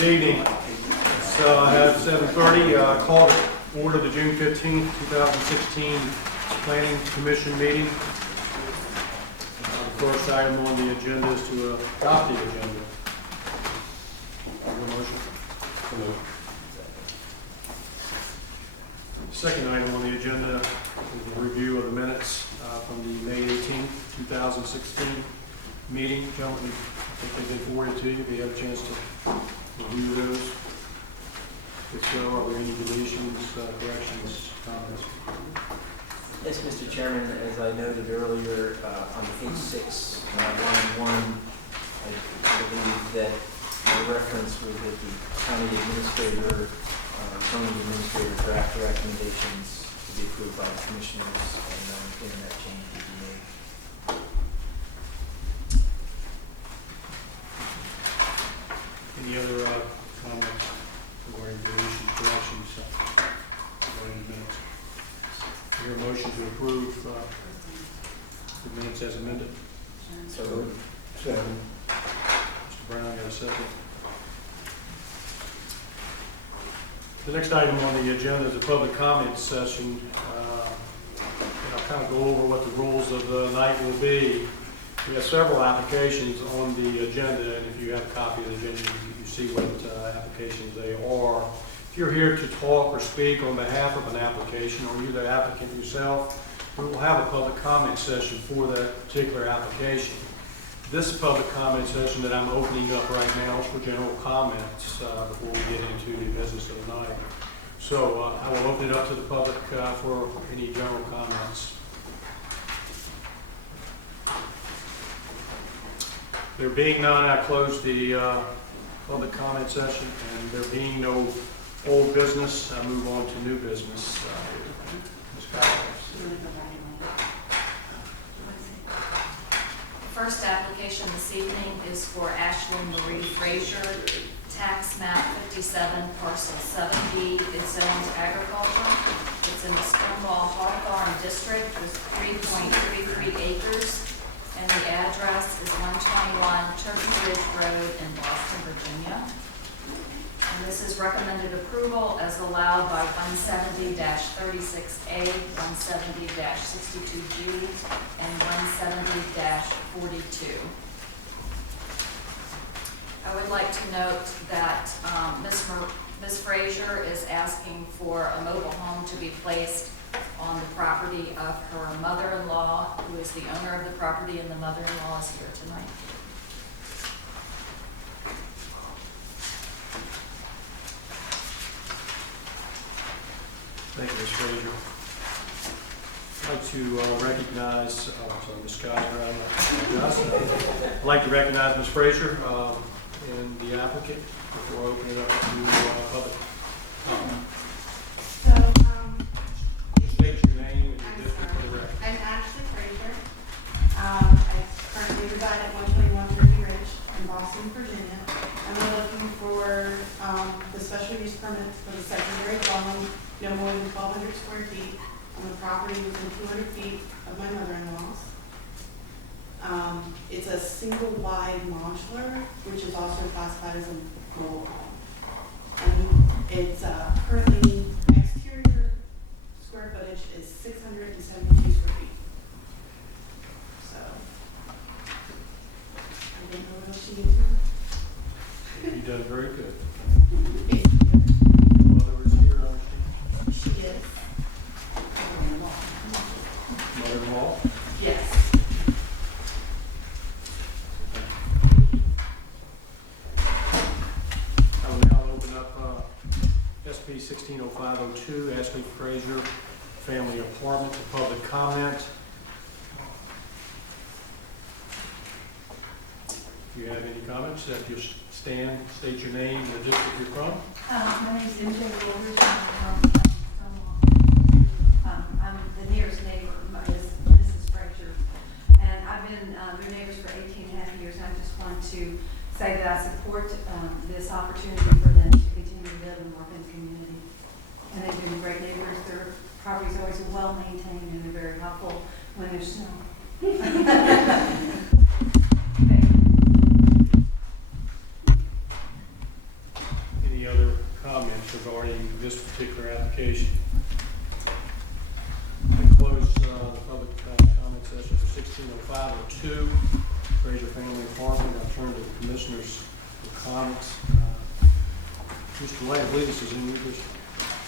Good evening. I have 7:30. Call to order the June 15th, 2016 Planning Commission meeting. The first item on the agenda is to adopt the agenda. Have a motion? Second item on the agenda is a review of the minutes from the May 18th, 2016 meeting. Gentlemen, I think they've been forwarded to you. If you have a chance to review those. If so, are there any deletions, corrections, comments? Yes, Mr. Chairman, as I noted earlier, on page 6, line 1, I believe that my reference was that the county administrator, zoning administrator draft recommendations to be approved by the commissioners, and I understand that change to be made. Any other comments regarding deletions, corrections, regarding the minutes? Is there a motion to approve the minutes as amended? So, Second. Mr. Brown, got a second? The next item on the agenda is a public comment session. And I'll kind of go over what the rules of the night will be. We have several applications on the agenda, and if you have a copy of the agenda, you see what applications they are. If you're here to talk or speak on behalf of an application, or you're the applicant yourself, we will have a public comment session for that particular application. This public comment session that I'm opening up right now is for general comments before we get into the business of the night. So I will open it up to the public for any general comments. There being none, I close the public comment session, and there being no old business, I move on to new business. Ms. Kaitlin. First application this evening is for Ashlyn Marie Frazier, tax map 57, parcel 7B. It zones agriculture. It's in the Stonewall Hawthorne district with 3.33 acres, and the address is 121 Turkey Ridge Road in Boston, Virginia. And this is recommended approval as allowed by 170-36A, 170-62G, and 170-42. I would like to note that Ms. Frazier is asking for a mobile home to be placed on the property of her mother-in-law, who is the owner of the property, and the mother-in-law is here tonight. Thank you, Ms. Frazier. I'd like to recognize, Ms. Kaiser, I'd like to recognize Ms. Frazier and the applicant before opening it up to public comment. State your name and your district for the record. I'm Ashley Frazier. I currently reside at 121 Turkey Ridge in Boston, Virginia. And we're looking for the special use permit for the secondary dwelling, no more than 1,200 square feet on the property within 200 feet of my mother-in-law's. It's a single wide modular, which is also classified as a mobile home. And it's currently exterior square footage is 672 square feet. So I didn't know what else you need to know. You done very good. Thank you. Mother is here, I understand. She is. Mother-in-law. Yes. I will now open up SP 160502, Ashley Frazier Family Apartment, to public comment. If you have any comments, if you'll stand, state your name and the district you're from. My name is MJ Wilbur. I'm the nearest neighbor is Mrs. Frazier, and I've been their neighbors for 18.5 years. And I just want to say that I support this opportunity for them to continue to live and work in the community. And they've been great neighbors. Their property is always well maintained, and they're very helpful when there's snow. family farming. I'll turn to the commissioners for comments. Mr. Lane, I believe this is in your district.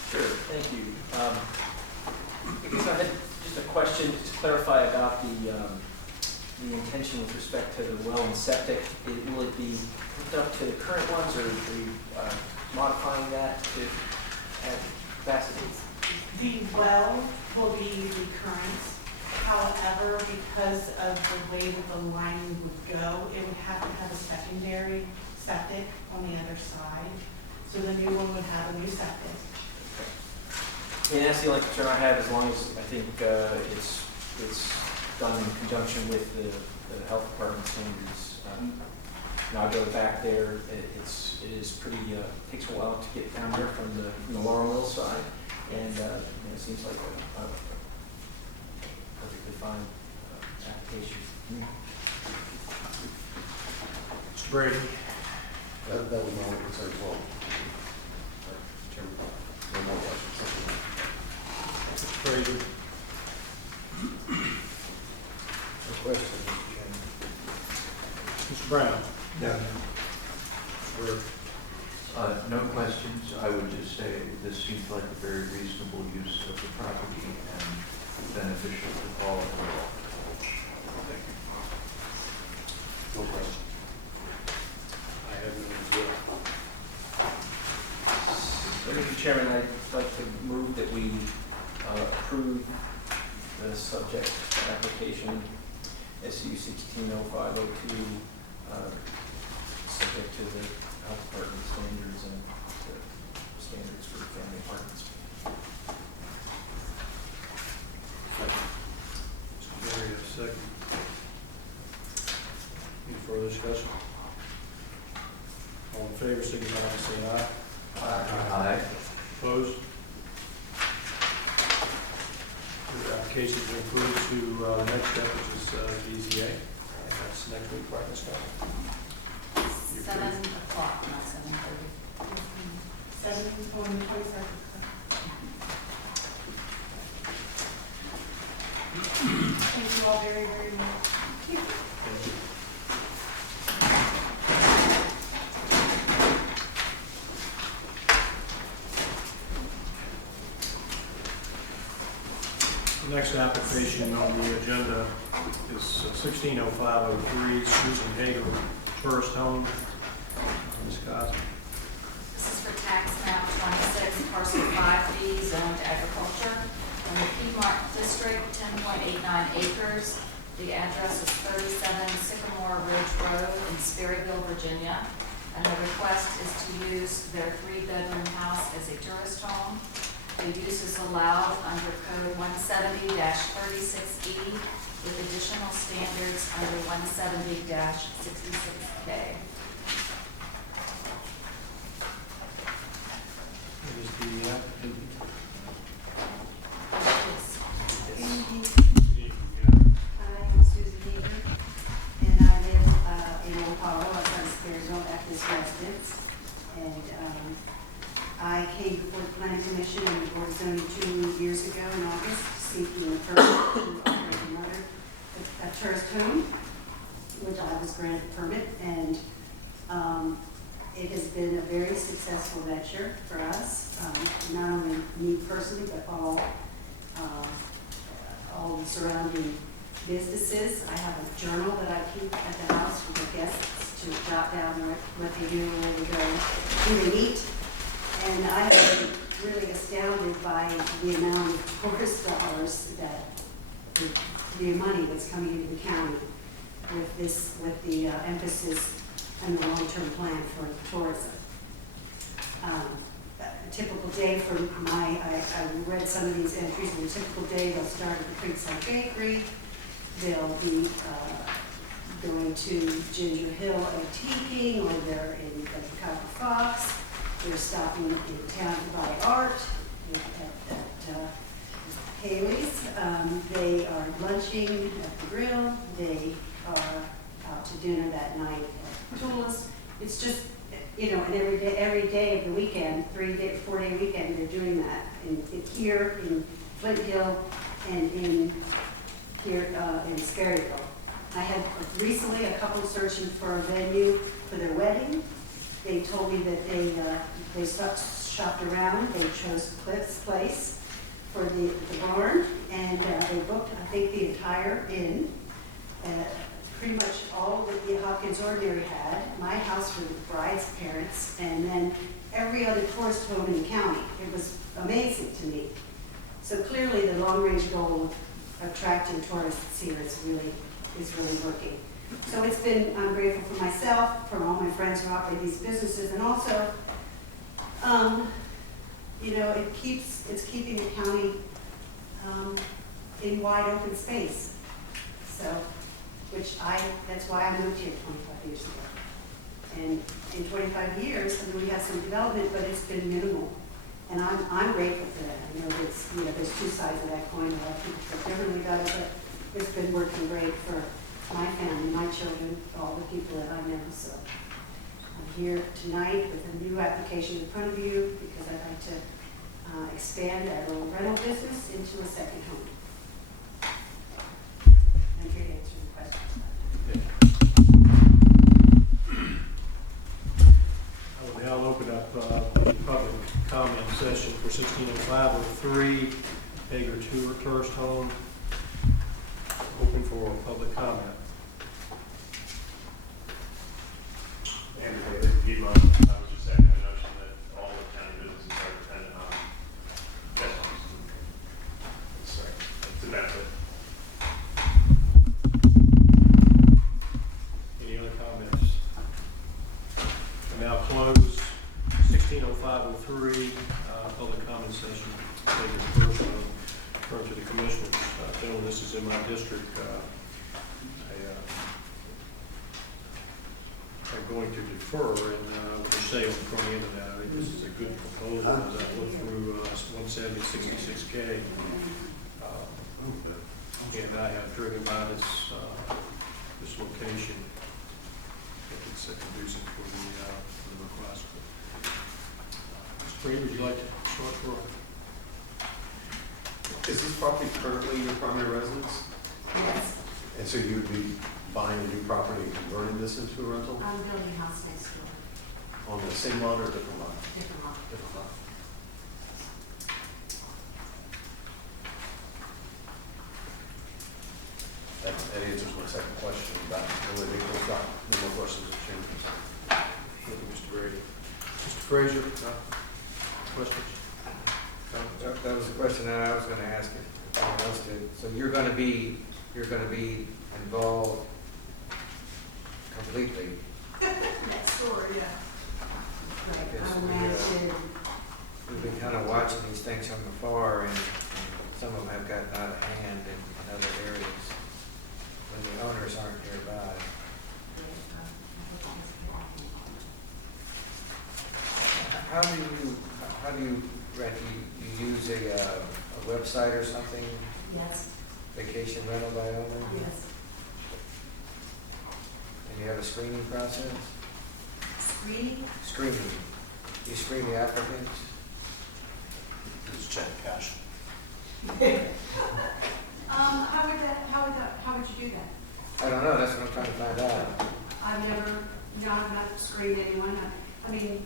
Sure, thank you. I guess I had just a question to clarify about the intention with respect to the well and septic. Will it be hooked up to the current ones, or are you modifying that to add capacity? The well will be recurrent. However, because of the way that the line would go, it would have to have a secondary septic on the other side. So the new one would have a new septic. And that's the only concern I have, as long as I think it's done in conjunction with the health department standards. Now I go back there, it is pretty, takes a while to get down there from the Laurel Mill side, and it seems like a perfectly fine application. Mr. Brady. That was my only concern as well. Chairman, no more questions. Mr. Frazier. No question, Mr. Chairman. Mr. Brown. No. No questions. I would just say this seems like a very reasonable use of the property and beneficial to all involved. Thank you. No question. I have none as well. Mr. Chairman, I'd like to move that we approve the subject application SU 160502, subject to the health department standards and the standards for family apartments. Mr. Berry, a second. Any further discussion? All in favor, signify by saying aye. Aye. Opposed? Your application is approved to the next step, which is BZA. That's next week, right, Ms. Scott? 7 o'clock, not 7:30. 7 on the 22nd. Thank you all very, very much. Thank you. The next application on the agenda is 160503, Susan Hager, Tourist Home. Ms. Scott. This is for tax map 26, parcel 5B, zoned agriculture. In the Piedmont District, 10.89 acres. The address is 37 Sycamore Ridge Road in Sperryville, Virginia. And the request is to use their 3-bedroom house as a tourist home. The use is allowed under code 170-36E with additional standards under 170-66K. Is the applicant? I am Susan Yeager, and I live in Ohio, I'm from Sperryville at this residence. And I came before the planning commission and the board of zoning 2 years ago in August, seeking a permit to operate a tourist home, which I was granted a permit, and it has been a very successful venture for us, not only me personally, but all the surrounding businesses. I have a journal that I keep at the house for the guests to jot down what they do, where they go, who they meet. And I have been really astounded by the amount of tourist dollars that, the money that's coming into the county with the emphasis and the long-term plan for tourism. A typical day for I read some of these entries, and a typical day they'll start at the Creekside Bakery, they'll be going to Ginger Hill antiquing, or they're in the Copper Fox, they're stopping in town to buy art at Haley's, they are lunching at the grill, they are out to dinner that night at Tula's. It's just, and every day of the weekend, 4-day weekend, they're doing that. Here in Flint Hill and here in Sperryville. I had recently a couple searching for a venue for their wedding. They told me that they shopped around, they chose Cliff's Place for the barn, and they booked, I think, the entire inn. Pretty much all that the Hopkins Ordinary had, my house for the bride's parents, and then every other tourist home in the county. It was amazing to me. So clearly the long-range goal of attracting tourists here is really working. So it's been, I'm grateful for myself, for all my friends who operate these businesses, and also, you know, it's keeping the county in wide open space. So, that's why I moved here 25 years ago. And in 25 years, I mean, we had some development, but it's been minimal. And I'm grateful for that. I know there's two sides of that coin. A lot of people feel differently about it, but it's been working great for my family, my children, all the people that I know. So I'm here tonight with a new application in front of you because I'd like to expand our little rental business into a second home. I'm here to answer the questions. I will now open up the public comment session for 160503 Hager Tourist Home. Open for public comment. Andrew Haley, Piedmont. I was just seconding the notion that all the county businesses are dependent on guest homes. It's a benefit. Any other comments? I now close 160503 public comment session. Take it first, turn to the commissioners. Gentlemen, this is in my district. I'm going to defer and just say on the front end of that, I think this is a good proposal as I look through 170, 66K. And I have driven by this location. I think it's conducive for the request. Mr. Green, would you like to start for? Is this property currently your primary residence? Yes, And so you would be buying a new property and converting this into a rental? I'm building a house next door, On the same lot or different lot? different lot. Different lot. That answers my second question about the living room. No more questions, Mr. Chairman. Thank you, Mr. Brady. Mr. Frazier, questions? That was the question that I was gonna ask if anyone else did. So you're gonna be involved completely? Next door, yeah. Right, Yes, I'm we, managing. We've been kind of watching these things from afar, and some of them have gotten out of hand in other areas when the owners aren't nearby. How do you rent? You use a website or something? Yes, Vacation rental by owner? yes. And you have a screening process? Screening? Screening. You screen the applicants? Just check cash. How would you do that? I don't know, that's what I'm trying to find out. I've never, I've not screened anyone. I mean,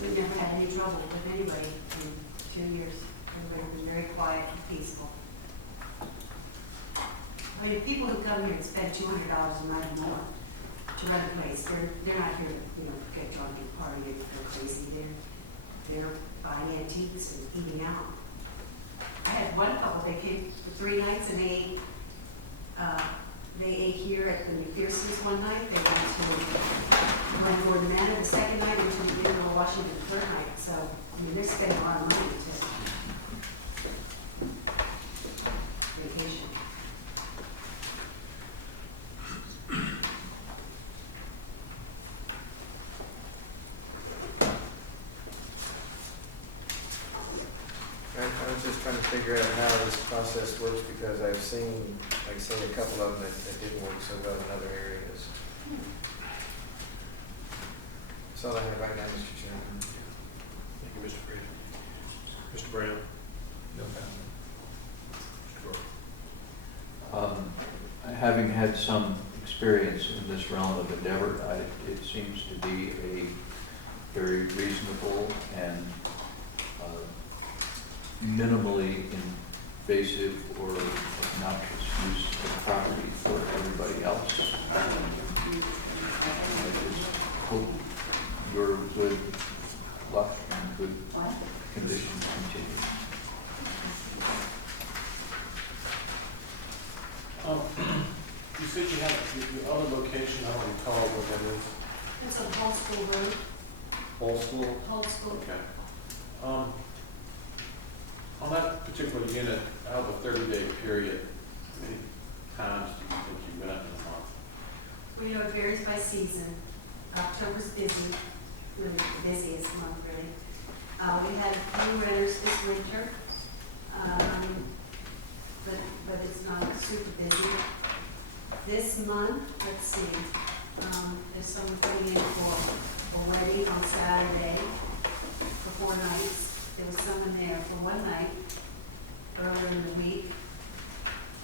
we've never had any trouble with anybody in 2 years. Everybody's been very quiet and peaceful. I mean, people who come here and spend $200 a night or more to rent a place, they're not here to, get drunk and party and go crazy. They're buying antiques and eating out. I had one couple, they came for 3 nights and they ate here at the McPherson's one night. They went for the Manor the second night, went to the Inner Washington the third night. So, I mean, they're spending a lot of money to vacation. I was just trying to figure out how this process works because I've seen, like say, a couple of them that didn't work so well in other areas. That's all I have right now, Mr. Chairman. Thank you, Mr. Frazier. Mr. Brown? No comment. Mr. Burke? I having had some experience in this realm of endeavor, it seems to be a very reasonable and minimally invasive or obnoxious use of property for everybody else. I just hope your good luck and good conditions continue. You said you have your other location, I don't recall what that is. It's on Hall School Road, Old School? Hall School. Okay. On that particular unit, out of a 30-day period, how many times do you think you rent in a month? Well, you know, it varies by season. October's busy, really the busiest month, really. We had a few renters this winter, but it's not super busy. This month, let's see, there's someone coming in for a wedding on Saturday for 4 nights. There was someone there for 1 night earlier in the week.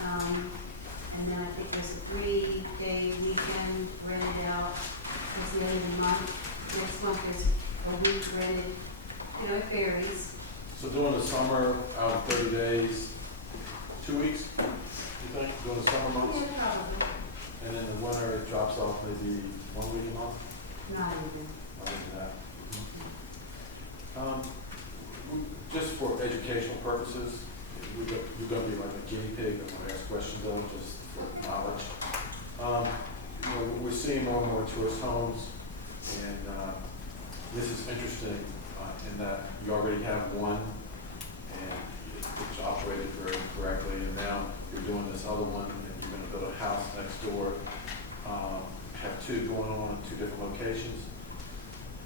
And then I think there's a 3-day weekend rented out towards the end of the month. Next month there's a week rented. You know, it varies. So during the summer, out of 30 days, 2 weeks, you think, during the summer months? Yeah, probably. And in the winter, it drops off maybe 1 week a month? Not even. Not even that. Just for educational purposes, you're going to be like a guinea pig. I'm going to ask questions of, just for knowledge. You know, we're seeing more and more tourist homes, and this is interesting in that you already have one, and it's operated very correctly, and now you're doing this other one, and you're going to build a house next door, have 2 going on in 2 different locations.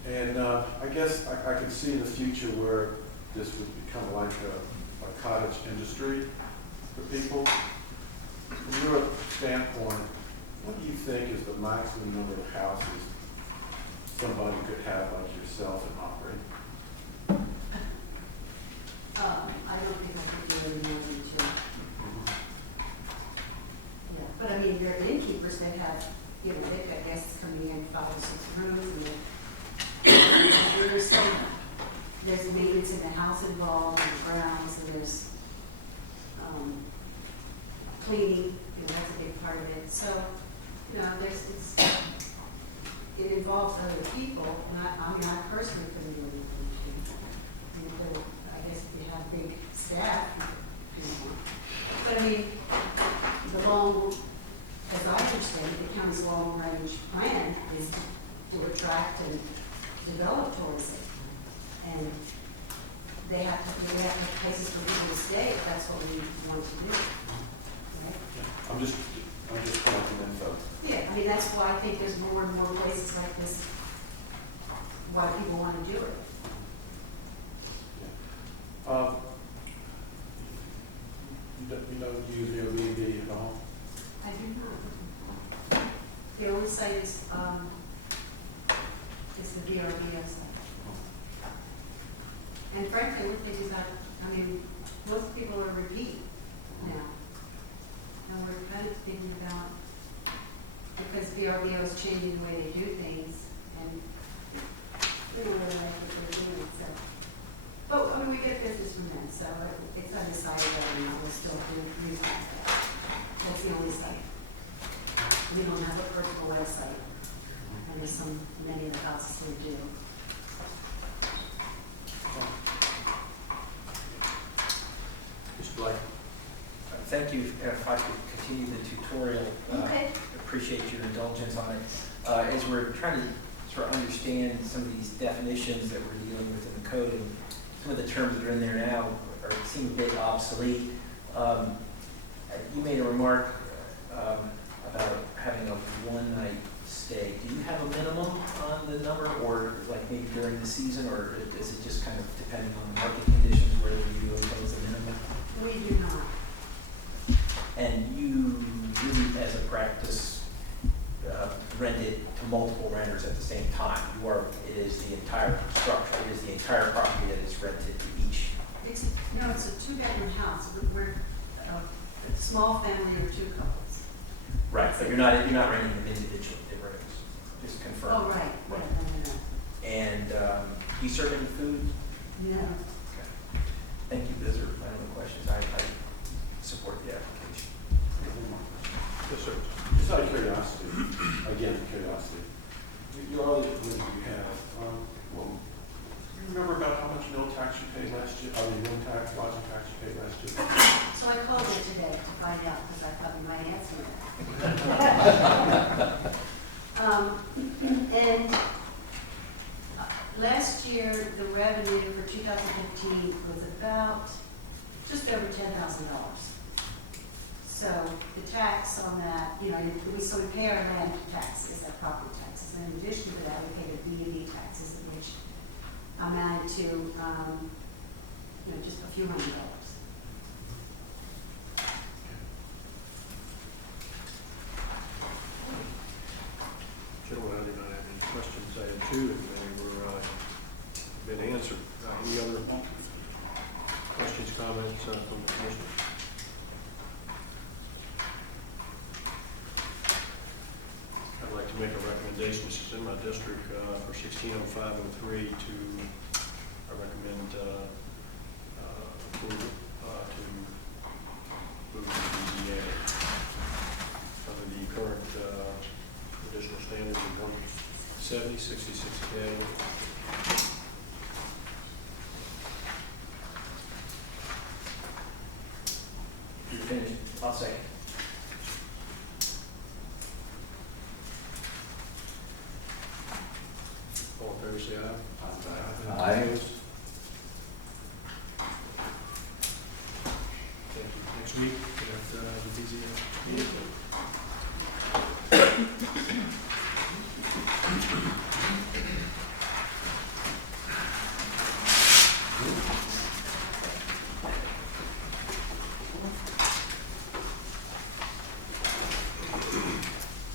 And I guess I could see in the future where this would become like a cottage industry for people. From your standpoint, what do you think is the maximum number of houses somebody could have like yourself and operate? I don't think I could do any more than 2. Yeah, but I mean, there are innkeepers that have, you know, they've got guests coming in 5 or 6 rooms, and there's maintenance in the house involved, and grounds, and there's cleaning, you know, that's a big part of it. So, you know, it involves other people, and I personally couldn't do anything. But I guess if you have big staff, you know. But I mean, as I understand it, the county's long-range plan is to attract and develop tourism. And they have to have places for people to stay if that's what we want to do. Right? I'm just collecting info. Yeah, I mean, that's why I think there's more and more places like this, why people want to do it. Yeah. You don't use Airbnb at all? I do not. The only site is the VRBO site. And frankly, we're thinking about, I mean, most people are repeat now. And we're kind of thinking about, because VRBO is changing the way they do things, and we don't really like what they're doing, so. But, I mean, we get business from them, so it's undecided whether or not we'll still use that. That's the only site. We don't have a personal website, and there's many of the houses who do. Mr. Blake. Thank you. If I could continue the tutorial, Okay. appreciate your indulgence on it. As we're trying to sort of understand some of these definitions that we're dealing with in the code, and some of the terms that are in there now seem a bit obsolete. You made a remark about having a 1-night stay. Do you have a minimum on the number, or like maybe during the season, or is it just kind of depending on the market conditions where you impose a minimum? We do not. And you really, as a practice, rent it to multiple renters at the same time? It is the entire structure, it is the entire property that is rented to each? It's a 2-bedroom house. We're a small family of 2 couples. Right, but you're not renting them individually, the rooms, just confirm. Oh, right, Right. no. And do you serve any food? No. Okay. Thank you, those are my only questions. I support the application. Yes, sir. Just out of curiosity, again, curiosity, you already, you have, well, do you remember about how much meal tax you paid last year, room tax, lodging tax you paid last year? So I called her today to find out, because I thought you might answer that. And last year, the revenue for 2015 was about just over $10,000. So the tax on that, so we pay our land taxes, our property taxes. And in addition to that, we pay the B&E taxes, which amounted to, just a few $100s. Gentlemen, I do not have any questions. I had two, and they were been answered. Any other questions, comments from the commission? I'd like to make a recommendation. This is in my district for 160503 to recommend approval to move to the BZA under the current additional standards of 170, 66K. You're finished. I'll second. All in favor, say aye. Aye. Opposed? Thank you. Next week, we have the BZA meeting.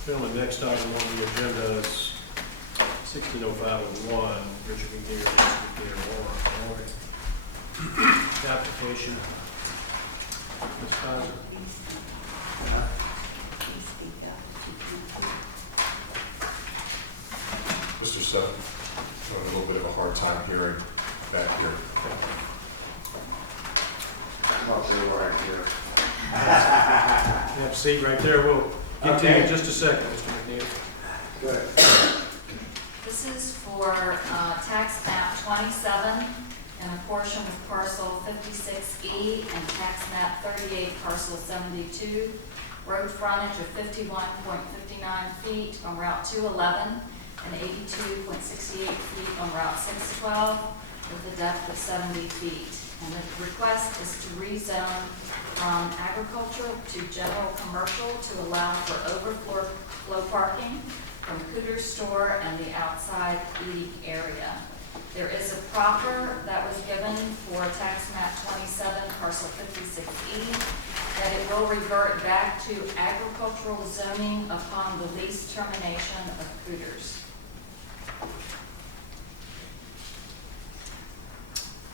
Gentlemen, next item on the agenda is 160501, Richard McNear, application. Ms. Kaiser. Mr. Sutton, having a little bit of a hard time hearing back here. You have a seat right there. We'll get to you in just a second, Mr. McNeil. Good. This is for tax map 27 and a portion of parcel 56E and tax map 38 parcel 72. Road frontage of 51.59 feet on Route 211 and 82.68 feet on Route 612 with a depth of 70 feet. And the request is to rezone from agricultural to general commercial to allow for overflow parking from Cooter's store and the outside eating area. There is a proffer that was given for tax map 27, parcel 56E, that it will revert back to agricultural zoning upon the lease termination of Cooter's.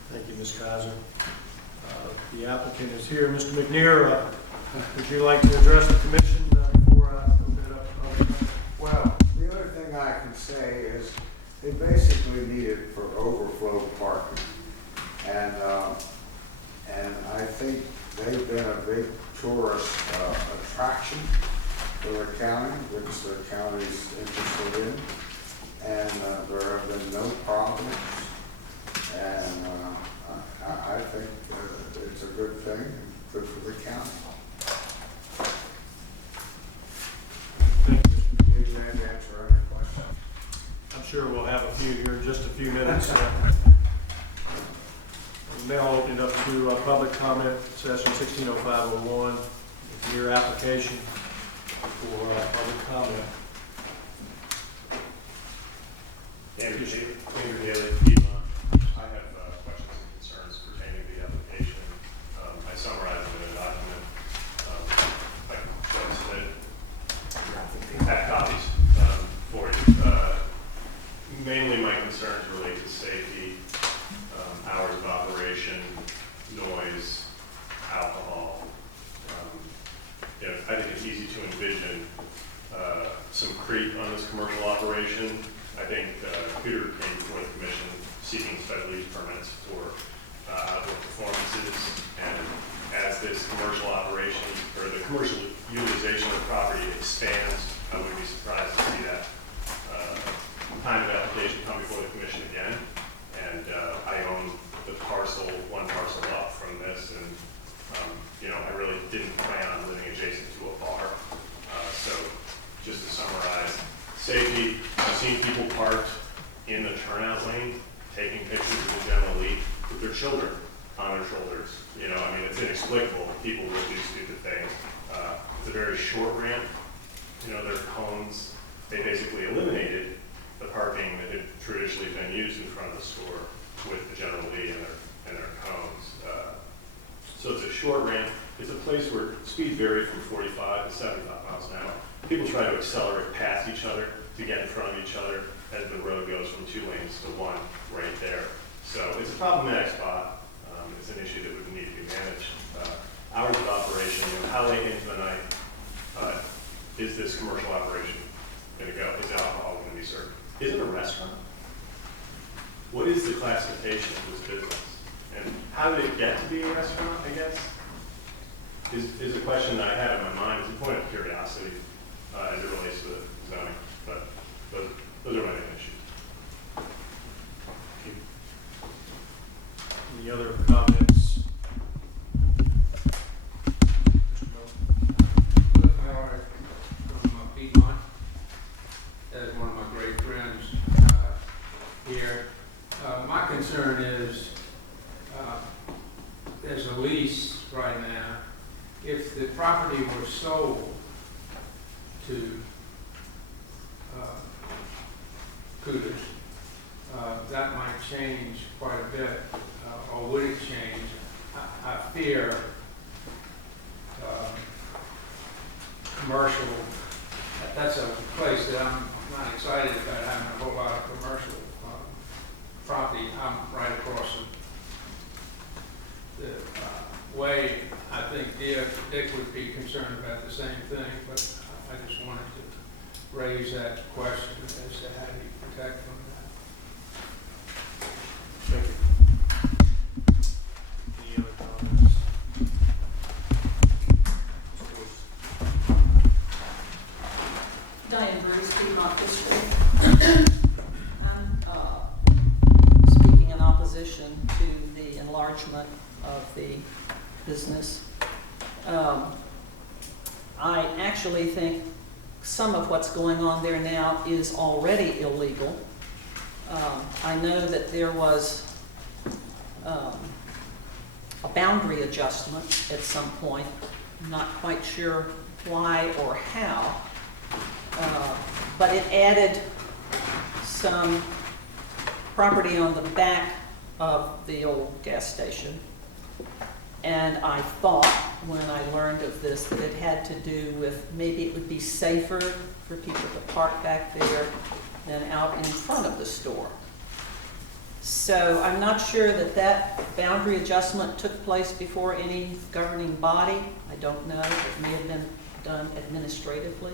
Thank you, Ms. Kaiser. The applicant is here. Mr. McNear, would you like to address the commission before I open it up? Well, the other thing I can say is they basically need it for overflow parking. And I think they've been a big tourist attraction for the county, which the county's interested in. And there have been no problems. And I think it's a good thing, and good for the county. Thank you, Mr. McNear. You can answer any questions. I'm sure we'll have a few here in just a few minutes. We'll now open it up to public comment session 160501, your application for public comment. Andrew Daly, Piedmont. I have questions and concerns pertaining to the application. I summarized it in a document. I can show it. Have copies for you. Mainly my concerns relate to safety, hours of operation, noise, alcohol. I think it's easy to envision operation, I think Peter came before the commission seeking special use permits for outdoor performances. And as this commercial operation, or the commercial utilization of the property expands, I wouldn't be surprised to see that kind of application come before the commission again. And I own the parcel, one parcel up from this, and you know, I really didn't plan on living adjacent to a bar. So just to summarize, safety, I've seen people parked in the turnout lane, taking pictures of the general lead with their children on their shoulders. You know, I mean, it's inexplicable. People will do stupid things. It's a very short ramp. You know, there are cones. They basically eliminated the parking that had traditionally been used in front of the store with the general lead and their cones. So it's a short ramp. It's a place where speeds vary from 45 to 75 miles an hour. People try to accelerate past each other to get in front of each other as the road goes from 2 lanes to 1 right there. So it's a problematic spot. It's an issue that would need to be managed. Hours of operation, you know, how late into the night is this commercial operation going to go? Is alcohol going to be served? Is it a restaurant? What is the classification of this business? And how did it get to be a restaurant, I guess, is a question that I have in my mind. It's a point of curiosity as it relates to the zoning. But those are my main issues. Any other comments? Cliff Howard from Piedmont, as one of my great friends here. My concern is there's a lease right now. If the property were sold to Cooters, that might change quite a bit, or would it change? I fear commercial, that's a place that I'm not excited about having a whole lot of commercial property. I'm right across the way. I think Dick would be concerned about the same thing, but I just wanted to raise that question as to how do you protect from that. Thank you. Any other comments? Diane Bruce, Piedmont District. I'm speaking in opposition to the enlargement of the business. I actually think some of what's going on there now is already illegal. I know that there was a boundary adjustment at some point. I'm not quite sure why or how, but it added some property on the back of the old gas station. And I thought, when I learned of this, that it had to do with maybe it would be safer for people to park back there than out in front of the store. So I'm not sure that that boundary adjustment took place before any governing body. I don't know. It may have been done administratively.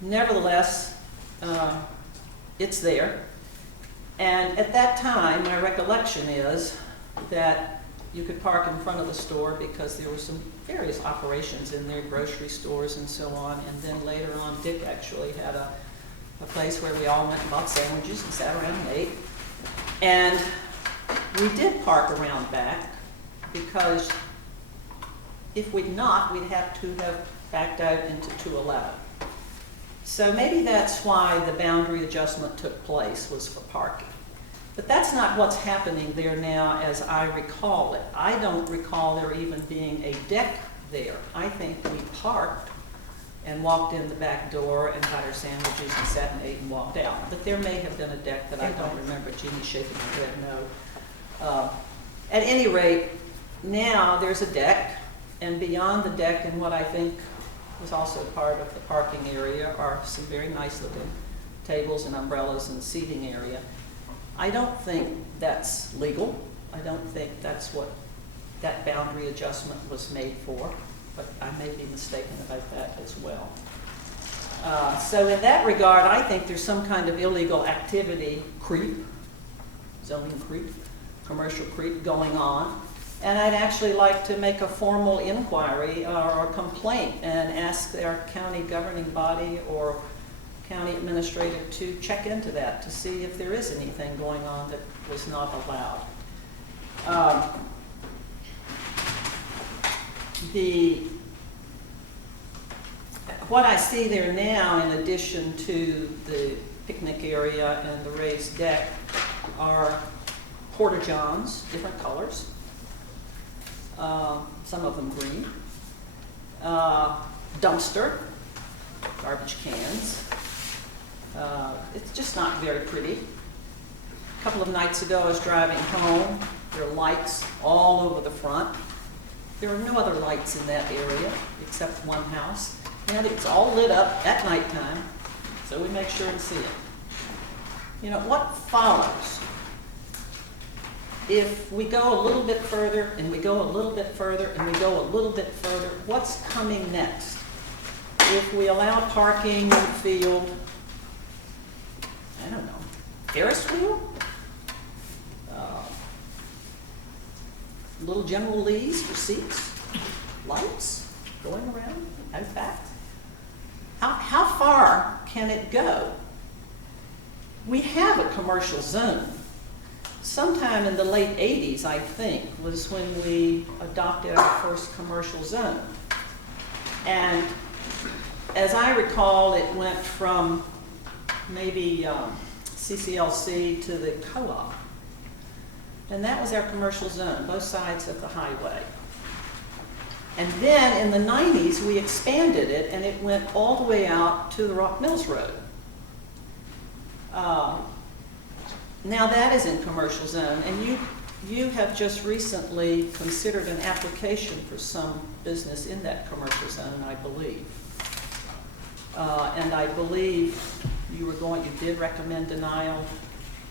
Nevertheless, it's there. And at that time, my recollection is that you could park in front of the store because there were some various operations in there, grocery stores and so on. And then later on, Dick actually had a place where we all went and bought sandwiches and sat around and ate. And we did park around back because if we'd not, we'd have to have backed out into 211. So maybe that's why the boundary adjustment took place, was for parking. But that's not what's happening there now as I recall it. I don't recall there even being a deck there. I think we parked and walked in the back door and got our sandwiches and sat and ate and walked out. But there may have been a deck that I don't remember. Jeannie shaking her head no. At any rate, now there's a deck, and beyond the deck and what I think was also part of the parking area are some very nice looking tables and umbrellas and seating area. I don't think that's legal. I don't think that's what that boundary adjustment was made for, but I may be mistaken about that as well. So in that regard, I think there's some kind of illegal activity, creep, zoning creep, commercial creep going on. And I'd actually like to make a formal inquiry or a complaint and ask our county governing body or county administrator to check into that to see if there is anything going on that was not allowed. What I see there now, in addition to the picnic area and the raised deck, are porta-johns, different colors. Some of them green. Dumpster, garbage cans. It's just not very pretty. A couple of nights ago, I was driving home. There are lights all over the front. There are no other lights in that area except one house. And it's all lit up at nighttime, so we make sure to see it. You know, what follows? If we go a little bit further, and we go a little bit further, and we go a little bit further, what's coming next? If we allow parking in the field, I don't know, Ferris wheel? Little General Lee's for seats, lights going around out back. How far can it go? We have a commercial zone. Sometime in the late 80s, I think, was when we adopted our first commercial zone. And as I recall, it went from maybe CCLC to the co-op. And that was our commercial zone, both sides of the highway. And then in the 90s, we expanded it, and it went all the way out to the Rock Mills Road. Now that is in commercial zone, and you have just recently considered an application for some business in that commercial zone, I believe. And I believe you did recommend denial,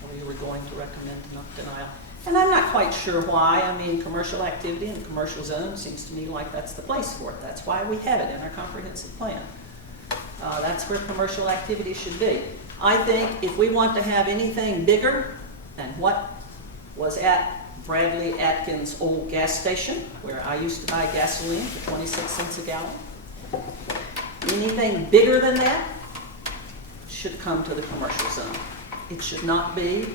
or you were going to recommend denial. And I'm not quite sure why. I mean, commercial activity in the commercial zone seems to me like that's the place for it. That's why we have it in our comprehensive plan. That's where commercial activity should be. I think if we want to have anything bigger than what was at Bradley Atkins' old gas station, where I used to buy gasoline for 26 cents a gallon, anything bigger than that should come to the commercial zone. It should not be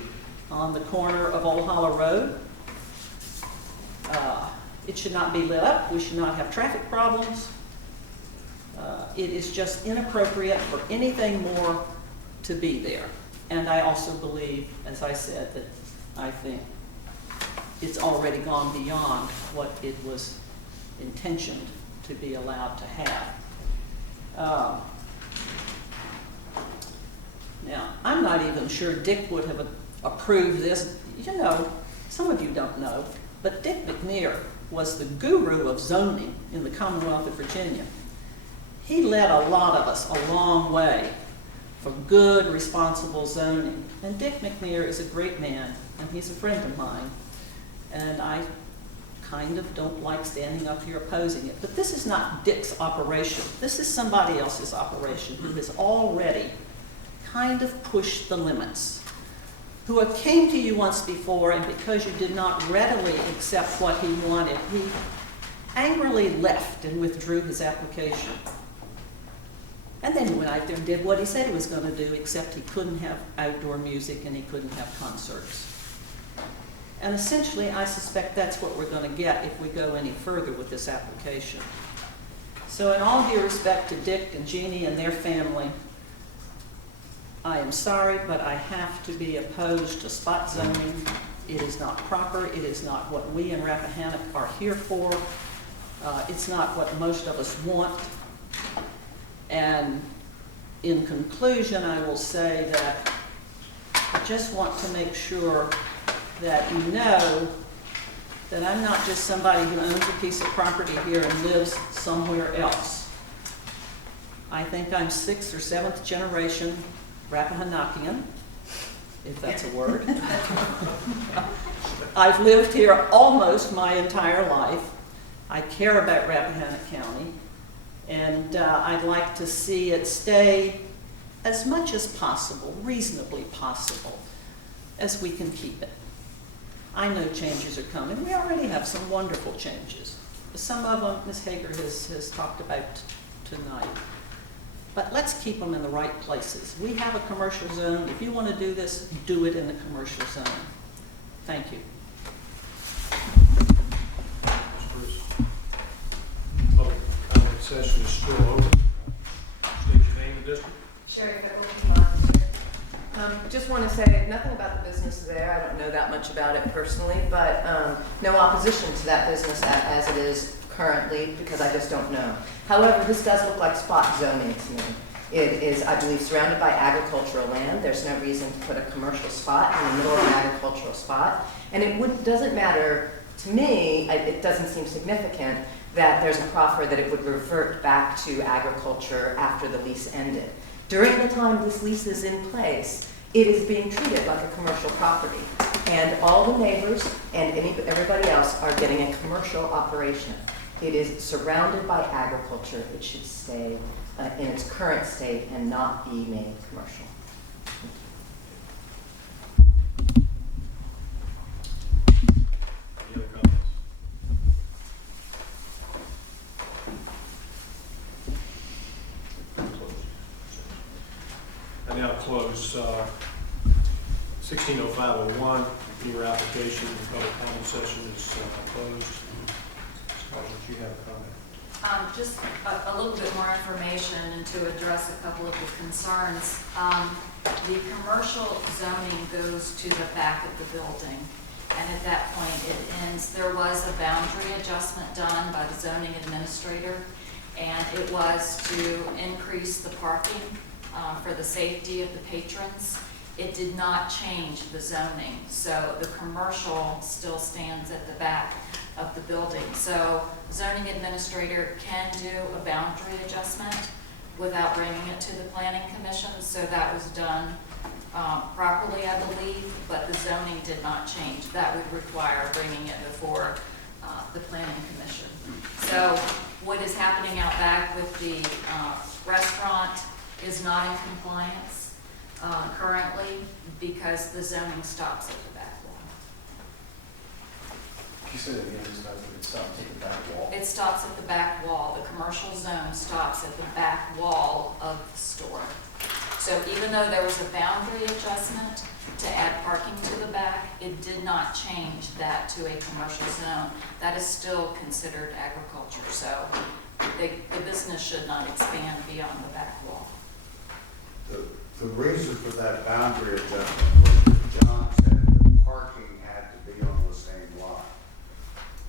on the corner of Old Hollow Road. It should not be lit up. We should not have traffic problems. It is just inappropriate for anything more to be there. And I also believe, as I said, that I think it's already gone beyond what it was intentioned to be allowed to have. Now, I'm not even sure Dick would have approved this. You know, some of you don't know, but Dick McNear was the guru of zoning in the Commonwealth of Virginia. He led a lot of us a long way for good, responsible zoning. And Dick McNear is a great man, and he's a friend of mine. And I kind of don't like standing up here opposing it. But this is not Dick's operation. This is somebody else's operation who has already kind of pushed the limits, who came to you once before, and because you did not readily accept what he wanted, he angrily left and withdrew his application. And then he went out there and did what he said he was going to do, except he couldn't have outdoor music and he couldn't have concerts. And essentially, I suspect that's what we're going to get if we go any further with this application. So in all due respect to Dick and Jeannie and their family, I am sorry, but I have to be opposed to spot zoning. It is not proper. It is not what we in Rappahannock are here for. It's not what most of us want. And in conclusion, I will say that I just want to make sure that you know that I'm not just somebody who owns a piece of property here and lives somewhere else. I think I'm 6th or 7th generation Rappahannockian, if that's a word. I've lived here almost my entire life. I care about Rappahannock County. And I'd like to see it stay as much as possible, reasonably possible, as we can keep it. I know changes are coming. We already have some wonderful changes. Some of them Ms. Hager has talked about tonight. But let's keep them in the right places. We have a commercial zone. If you want to do this, do it in the commercial zone. Thank you. Ms. Bruce. Public comment session is still open. State your name and district. Sherry, just want to say nothing about the business there. I don't know that much about it personally, but no opposition to that business as it is currently because I just don't know. However, this does look like spot zoning to me. It is, I believe, surrounded by agricultural land. There's no reason to put a commercial spot in the middle of an agricultural spot. And it doesn't matter to me, it doesn't seem significant that there's a proffer that it would revert back to agriculture after the lease ended. During the time this lease is in place, it is being treated like a commercial property. And all the neighbors and everybody else are getting a commercial operation. It is surrounded by agriculture. It should stay in its current state and not be made commercial. Any other comments? I now close 160501. Your application, the public comment session is closed. Would you have a comment? Just a little bit more information and to address a couple of the concerns. The commercial zoning goes to the back of the building, and at that point it ends. There was a boundary adjustment done by the zoning administrator, and it was to increase the parking for the safety of the patrons. It did not change the zoning, so the commercial still stands at the back of the building. So zoning administrator can do a boundary adjustment without bringing it to the planning commission. So that was done properly, I believe, but the zoning did not change. That would require bringing it before the planning commission. So what is happening out back with the restaurant is not in compliance currently because the zoning stops at the back wall. You said it again, it stops at the back wall? It stops at the back wall. The commercial zone stops at the back wall of the store. So even though there was a boundary adjustment to add parking to the back, it did not change that to a commercial zone. That is still considered agriculture. So the business should not expand beyond the back wall. The reason for that boundary adjustment was that John said the parking had to be on the same lot.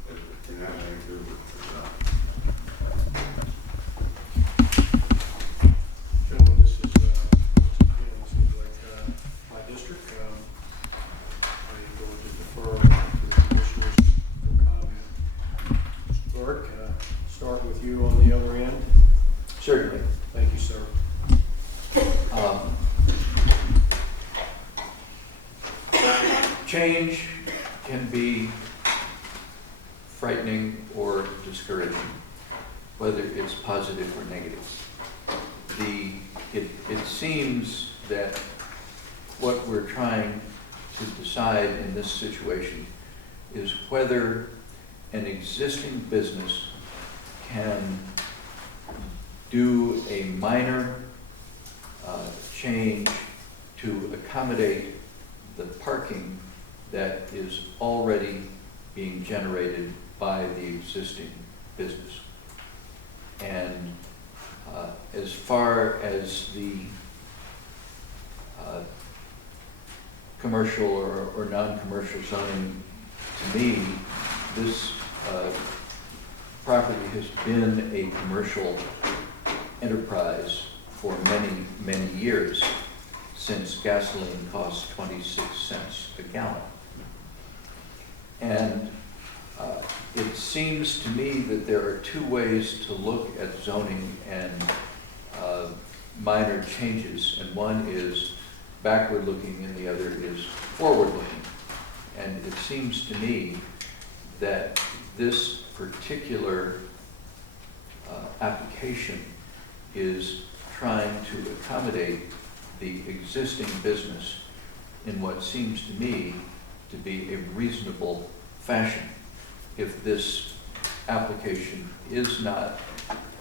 It didn't have anything to do with the zone. Gentlemen, this is, once again, seems like my district. I'm going to defer to the commissioners for comment. Mr. Burke, start with you on the other end. Certainly. Thank you, sir. Change can be frightening or discouraging, whether it's positive or negative. It seems that what we're trying to decide in this situation is whether an existing business can do a minor change to accommodate the parking that is already being generated by the existing business. And as far as the commercial or non-commercial zoning, to me, this property has been a commercial enterprise for many, many years, since gasoline cost 26 cents a gallon. And it seems to me that there are two ways to look at zoning and minor changes, and one is backward-looking and the other is forward-looking. And it seems to me that this particular application is trying to accommodate the existing business in what seems to me to be a reasonable fashion. If this application is not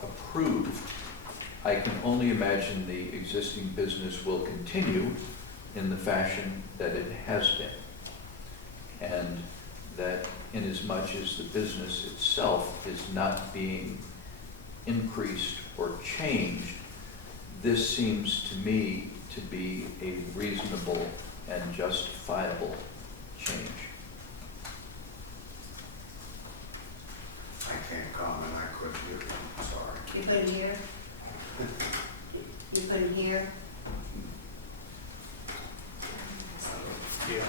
approved, I can only imagine the existing business will continue in the fashion that it has been. And that inasmuch as the business itself is not being increased or changed, this seems to me to be a reasonable and justifiable change. I can't comment, I couldn't hear you, I'm sorry. You couldn't hear? You couldn't hear? Yeah.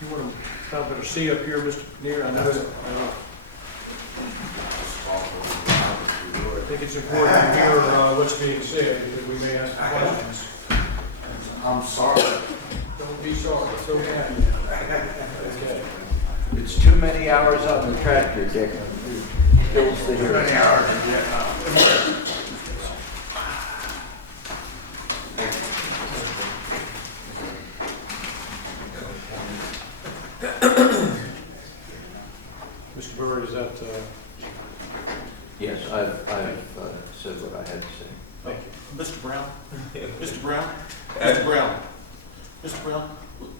You want to have a better see up here, Mr. Neer? I know, I think it's important to hear what's being said, because we may ask questions. I'm sorry. Don't be sorry, it's okay. Okay. It's too many hours on the tractor, Dick. Kills the hearing. Many hours in Vietnam. Mr. Bird, is that, Yes, I've said what I had to say. thank you. Mr. Brown? Mr. Brown? Mr. Brown? Mr. Brown,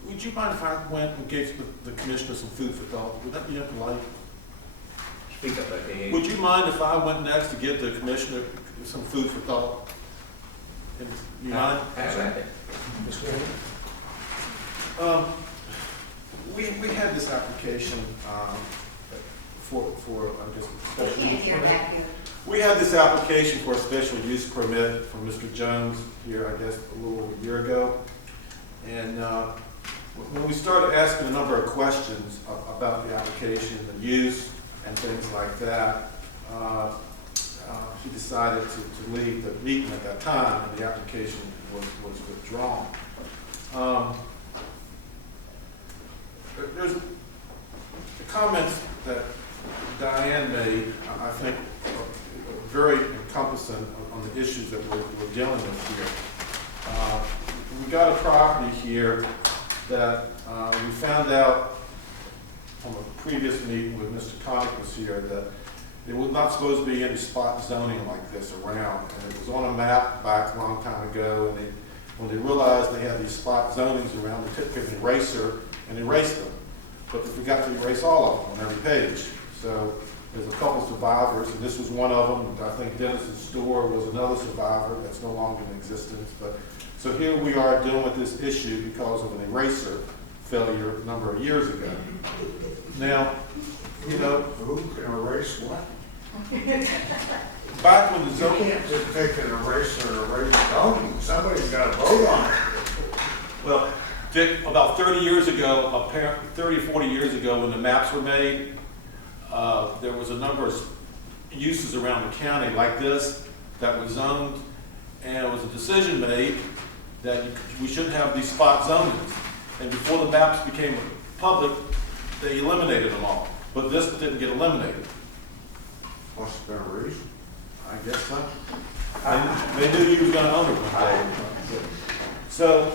would you mind if I went and gave the commissioner some food for thought? Would that be impolite? Speak up, I can. Would you mind if I went next to give the commissioner some food for thought? You mind? Mr. Neer? We had this application for, I guess, I special can't use hear permit. back here. We had this application for a special use permit from Mr. Jones here, I guess, a little over a year ago. And when we started asking a number of questions about the application and the use and things like that, he decided to leave the meeting at that time, and the application was withdrawn. There's the comments that Diane made, I think, are very encompassing on the issues that we're dealing with here. We got a property here that we found out from a previous meeting with Mr. Connick was here that there was not supposed to be any spot zoning like this around. And it was on a map back a long time ago, and when they realized they had these spot zonings around, they took an eraser and erased them. But they forgot to erase all of them on every page. So there's a couple survivors, and this was one of them. I think Dennis's store was another survivor that's no longer in existence. But so here we are dealing with this issue because of an eraser failure a number of years ago. Now, you know, Who can erase what? back when the You zoning, can't just take an eraser and erase zoning, somebody's got to vote on it. well, Dick, about 30 years ago, 30 or 40 years ago, when the maps were made, there was a number of uses around the county like this that were zoned, and it was a decision made that we shouldn't have these spot zonings. And before the maps became public, they eliminated them all. But this didn't get eliminated. Must have been a reason. I guess so. They knew you was gonna own it one day. So,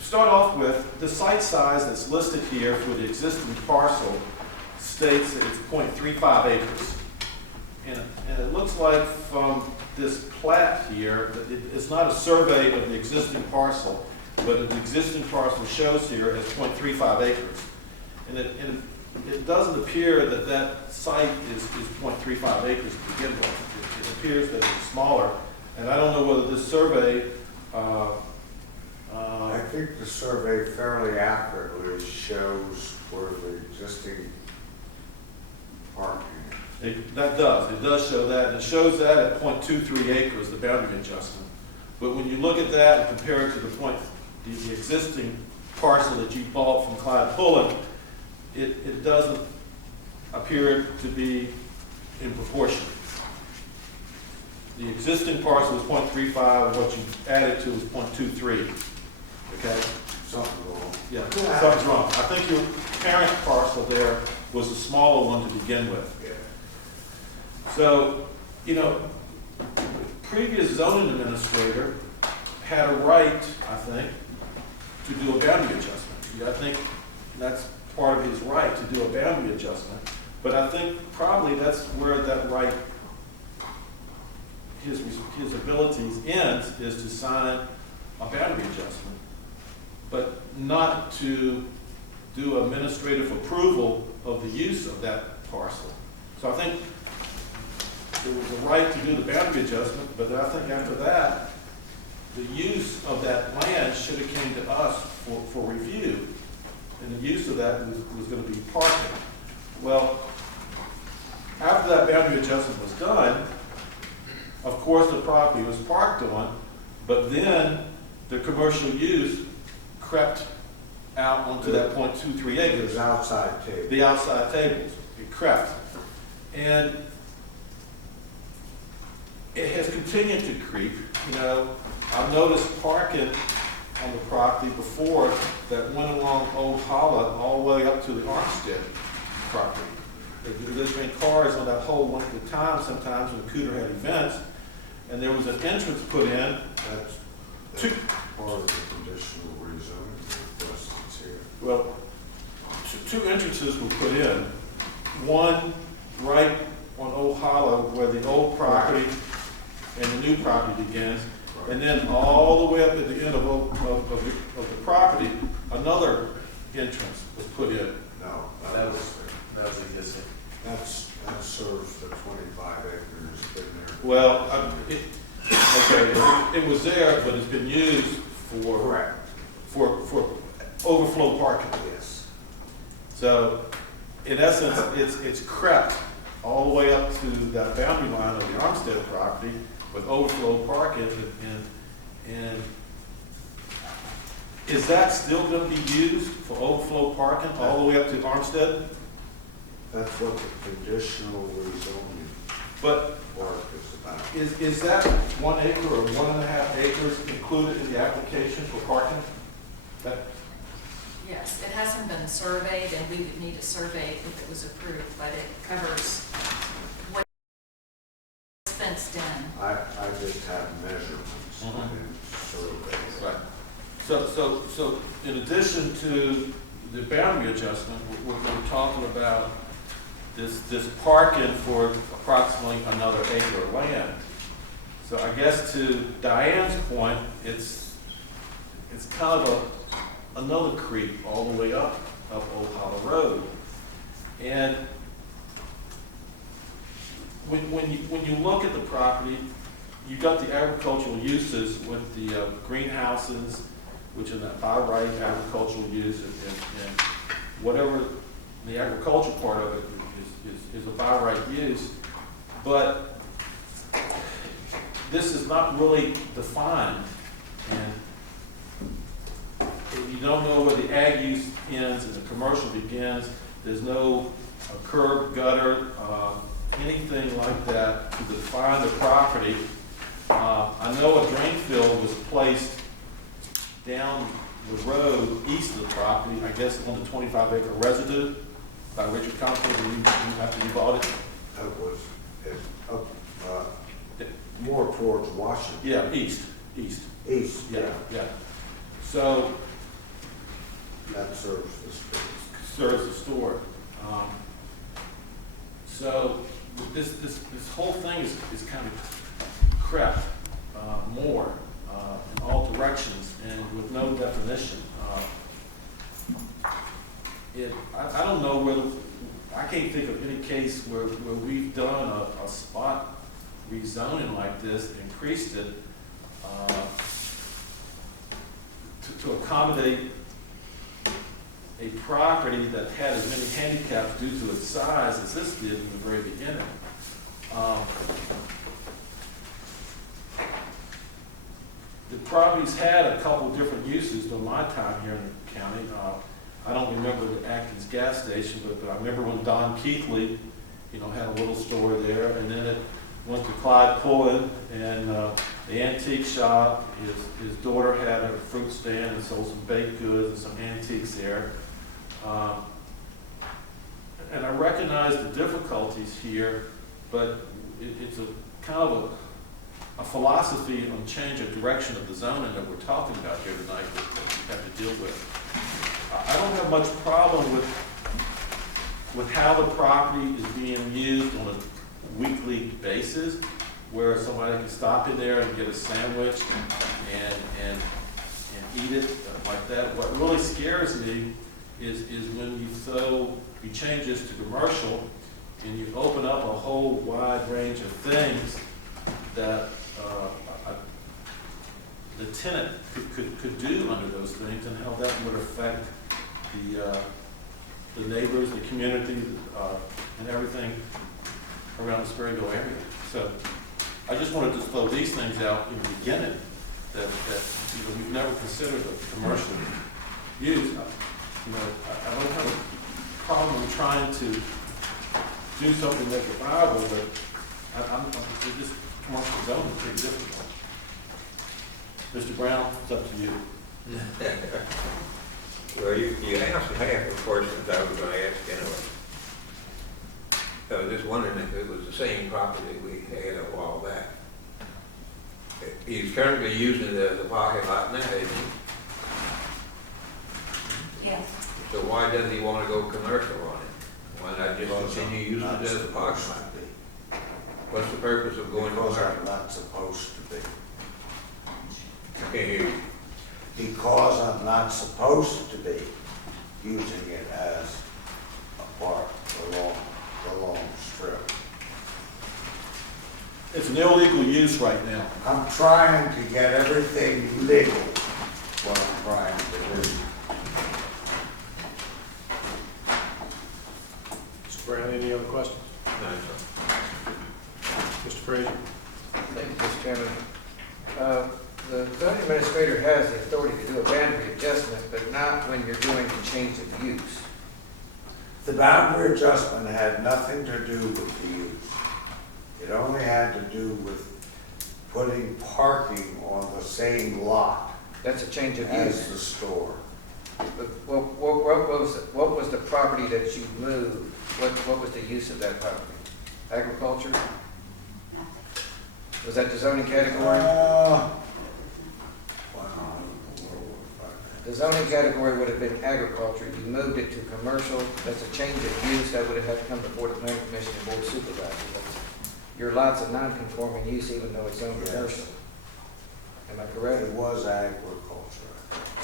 start off with, the site size that's listed here for the existing parcel states that it's 0.35 acres. And it looks like from this plat here, that it's not a survey of the existing parcel, but the existing parcel shows here as 0.35 acres. And it doesn't appear that that site is 0.35 acres to begin with. It appears that it's smaller. And I don't know whether this survey, I think the survey fairly accurately shows where the existing parking is. it does show that. And it shows that at 0.23 acres, the boundary adjustment. But when you look at that and compare it to the existing parcel that you bought from Clyde Pullen, it doesn't appear to be in proportion. The existing parcel is 0.35, what you added to is 0.23. Okay? Something wrong. Yeah, something's wrong. I think your parent parcel there was a smaller one to begin with. Yeah. So, you know, previous zoning administrator had a right, I think, to do a boundary adjustment. Yeah, I think that's part of his right to do a boundary adjustment. But I think probably that's where that right, his abilities ends, is to sign a boundary adjustment, but not to do administrative approval of the use of that parcel. So I think there was a right to do the boundary adjustment, but I think after that, the use of that land should have came to us for review. And the use of that was going to be parking. Well, after that boundary adjustment was done, of course the property was parked on, but then the commercial use crept out onto that 0.23 acres. There's outside table. The outside tables, it crept. And it has continued to creep. You know, I've noticed parking on the property before that went along Old Hollow all the way up to the Armstead property. There's been cars on that whole length of time sometimes when Cooter had events, and there was an entrance put in. That's part of the conditional rezoning request here. Well, two entrances were put in. One right on Old Hollow where the old property and the new property begins, and then all the way up at the end of the property, another entrance was put in. No, That was existing. that serves the 25 acres been there. Well, it was there, but it's been used for overflow parking. Yes. So, in essence, it's crept all the way up to that boundary line of the Armstead property with overflow parking, and is that still going to be used for overflow parking all the way up to Armstead? That's what the conditional rezoning But work is about. is that 1 acre or 1.5 acres included in the application for parking? That, Yes, it hasn't been surveyed, and we would need a survey if it was approved, but it covers what's fenced in. I just have measurements and surveys. right. So in addition to the boundary adjustment, we're talking about this parking for approximately another acre of land. So I guess to Diane's point, it's kind of another creek all the way up Old Hollow Road. And when you look at the property, you've got the agricultural uses with the greenhouses, which are that by right agricultural use, and whatever the agricultural part of it is a by right use. But this is not really defined, and you don't know where the ag use ends and the commercial begins. There's no curb, gutter, anything like that to define the property. I know a drain field was placed down the road east of the property, I guess on the 25-acre residue by Richard Compton, after you bought it. It's up, more towards Washington. Yeah, east. East, Yeah. So that serves the store. serves the store. So this whole thing is kind of crept more in all directions and with no definition. I don't know whether, I can't think of any case where we've done a spot rezoning like this, increased it to accommodate a property that had as many handicaps due to its size as this did in the very beginning. The property's had a couple different uses during my time here in the county. I don't remember the Atkins gas station, but I remember when Don Keithley, had a little store there, and then it went to Clyde Pullen and the antique shop. His daughter had a fruit stand and sold some baked goods and some antiques there. And I recognize the difficulties here, but it's a kind of a philosophy on change of direction of the zoning that we're talking about here tonight that we have to deal with. I don't have much problem with how the property is being used on a weekly basis, where somebody can stop in there and get a sandwich and eat it like that. What really scares me is when you change this to commercial and you open up a whole wide range of things that the tenant could do under those things, and how that would affect the neighbors, the community, and everything around the Sperryville area. So I just wanted to throw these things out in the beginning, that we've never considered a commercial use. I don't have a problem trying to do something that is viable, but this commercial zone is pretty difficult. Mr. Brown, it's up to you. Well, you asked half the questions I was going to ask anyway. I was just wondering if it was the same property we had a while back. He's currently using the parking lot now, isn't he? Yes. So why doesn't he want to go commercial on it? Why not just continue using it as a parking lot? What's the purpose of going Because commercial? I'm not supposed to be. I can't hear you. Because I'm not supposed to be using it as a park along the long strip. It's an illegal use right now. I'm trying to get everything legal, what I'm trying to do. Mr. Brown, any other questions? No, sir. Mr. Frazier? Thank you, Mr. Chairman. The zoning administrator has the authority to do a boundary adjustment, but not when you're doing a change of use. The boundary adjustment had nothing to do with the use. It only had to do with putting parking on the same lot That's a change of as use. the store. But what was the property that you moved? What was the use of that property? Agriculture? Was that the zoning category? The zoning category would have been agriculture. You moved it to commercial. That's a change of use. That would have had to come before the planning commission and board of supervisors. Your lot's a non-conforming use even though it's zoned commercial. Am I correct? It was agriculture.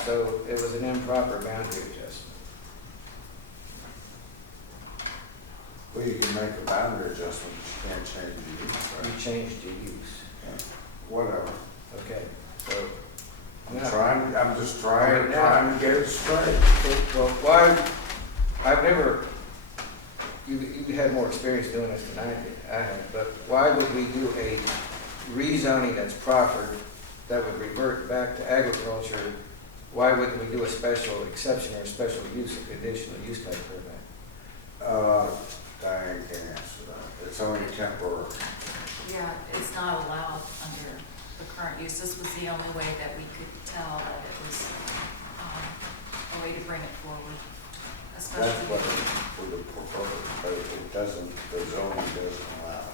So it was an improper boundary adjustment. Well, you can make a boundary adjustment, but you can't change the use, You right? changed your use. Yeah. Whatever. Okay, so. I'm just trying to get it straight. Well, why, I've never, you had more experience doing this than I have, but why would we do a rezoning that's proffered that would revert back to agriculture? Why wouldn't we do a special exception or a special use, a conditional use type permit? Diane can answer that. It's only temporary. Yeah, it's not allowed under the current use. This was the only way that we could tell that it was a way to bring it forward, That's especially. what we would prefer, but it doesn't, the zoning doesn't allow it.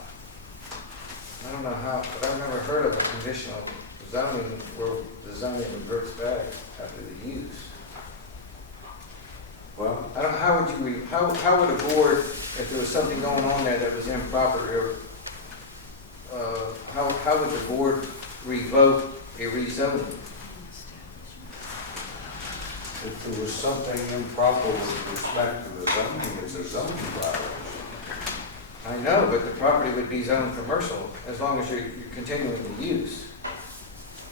I don't know how, but I've never heard of a conditional zoning where the zoning reverts back after the use. Well, I don't, how would you, how would a board, if there was something going on there that was improper, or, how would the board revoke a rezoning? if there was something improper with respect to the zoning, it's a zoning violation. I know, but the property would be zoned commercial as long as you're continuing to use.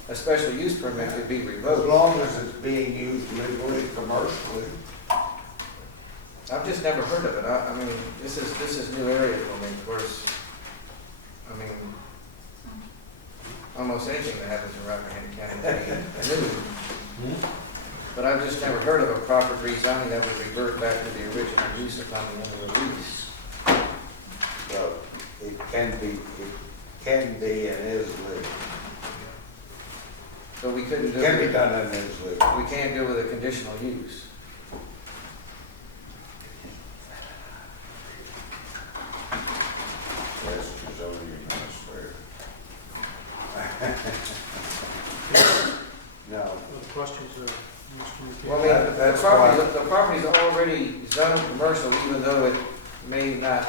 A special use permit could be As revoked. long as it's being used legally, commercially. I've just never heard of it. I mean, this is new area for me, of course. I mean, almost anything that happens in Rappahannock County is new. But I've just never heard of a proper rezoning that would revert back to the original use upon the end of the lease. So it can be and is legal. But we couldn't It do can be it. done and is legal. We can't do it with a conditional use. That's your zoning Well, I mean, the property's already zoned commercial, even though it may not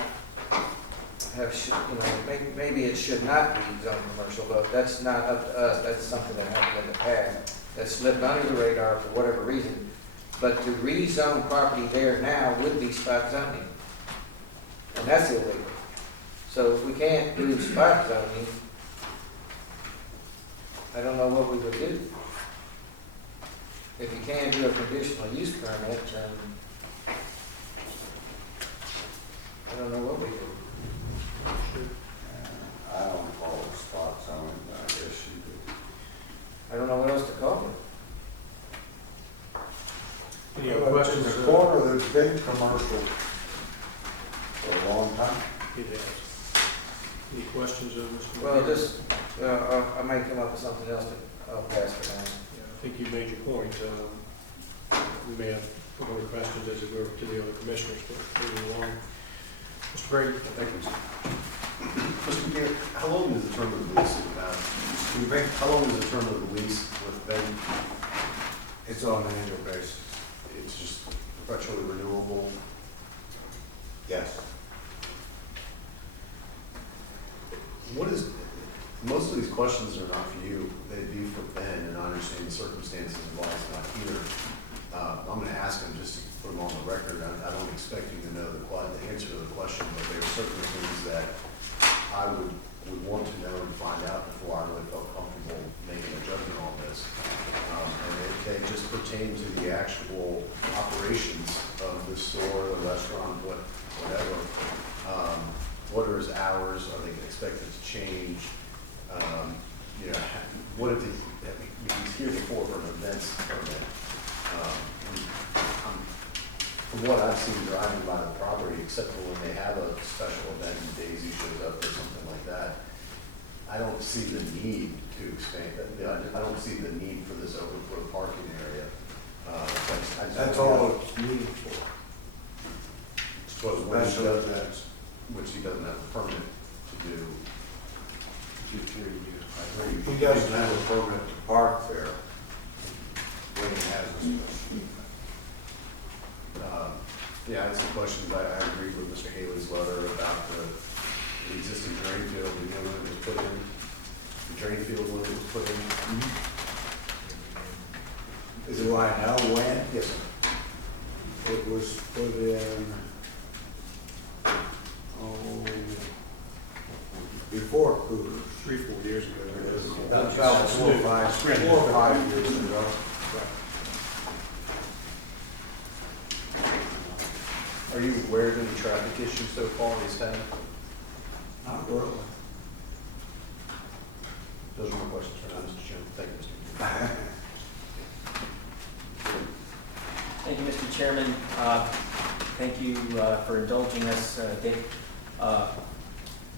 have, maybe it should not be zoned commercial, but that's not up to us. That's something that happened in the past, that slipped under the radar for whatever reason. But to rezone property there now would be spot zoning, and that's illegal. So if we can't do spot zoning, I don't know what we would do. If you can't do a conditional use permit, then I don't know what we do. I don't call it spot zoning, but I guess you do. I don't know what else to call it. Any other questions? The corner that's been commercial for a long time. It has. Any questions of Mr. Well, McGee? just, I might come up with something else to, I'll pass for now. Yeah, I think you made your point. We may have other questions as we go to the other commissioners, but moving along. Mr. Brady? Thank you, Mr. McGee, how long is the term of the lease? How long is the term of the lease with Ben? It's on an annual basis. It's just perpetually renewable? Yes. What is, most of these questions are not for you, they'd be for Ben, and I understand the circumstances of why it's not here. I'm going to ask him just to put them on the record. I don't expect you to know the answer to the question, but there are certainly things that I would want to know and find out before I really felt comfortable making a judgment on this. And they just pertain to the actual operations of the store, the restaurant, whatever. What are his hours? Are they expected to change? What if he's here before for an events permit? From what I've seen driving by the property, except for when they have a special event and Daisy shows up or something like that, I don't see the need to expand. I don't see the need for this overflow parking area. That's all it's needed for. Special events. Which he doesn't have a permit to do. He doesn't have a permit to park there when he has a special. Yeah, it's a question that I agree with Mr. Haley's letter about the existing drain field, when it was put in, the drain field when it was put in. Do I know when? Yes, sir. It was put in, before Cooters. 3-4 years ago. About 4 or 5 years ago. Are you aware of any traffic issues so far in this town? Not really. Those are my questions for now, Mr. Chairman. Thank you, Mr. Thank you, Mr. Chairman. Thank you for indulging us, Dick.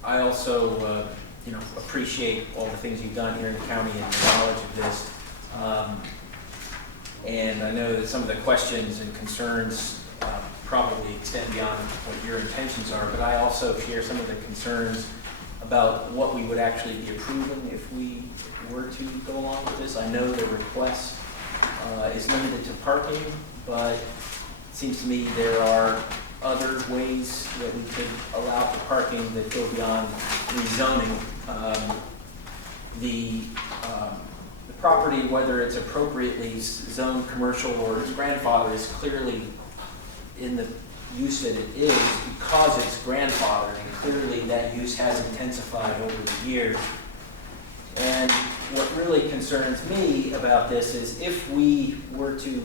I also, appreciate all the things you've done here in the county and your knowledge of this. And I know that some of the questions and concerns probably extend beyond what your intentions are, but I also share some of the concerns about what we would actually be approving if we were to go along with this. I know the request is limited to parking, but it seems to me there are other ways that we could allow for parking that go beyond rezoning. The property, whether it's appropriately zoned commercial or its grandfather, is clearly in the use that it is because it's grandfathered, and clearly that use has intensified over the years. And what really concerns me about this is if we were to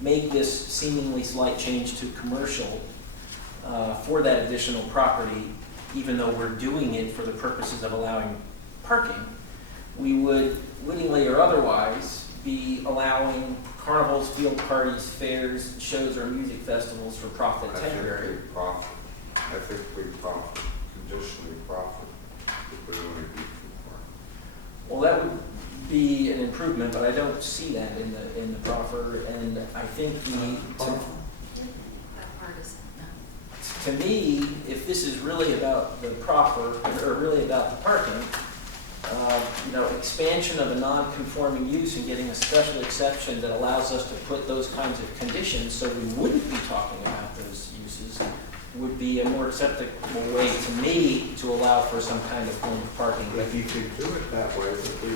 make this seemingly slight change to commercial for that additional property, even though we're doing it for the purposes of allowing parking, we would wittingly or otherwise be allowing carnivals, field parties, fairs, shows, or music festivals for profit temporary. I think we profit, conditionally profit, if we only do 2 parks. Well, that would be an improvement, but I don't see that in the proffer, and I think That part is, no. to me, if this is really about the proffer, or really about the parking, expansion of a non-conforming use and getting a special exception that allows us to put those kinds of conditions so we wouldn't be talking about those uses would be a more acceptable way to me to allow for some kind of form of parking. If you could do it that way, but we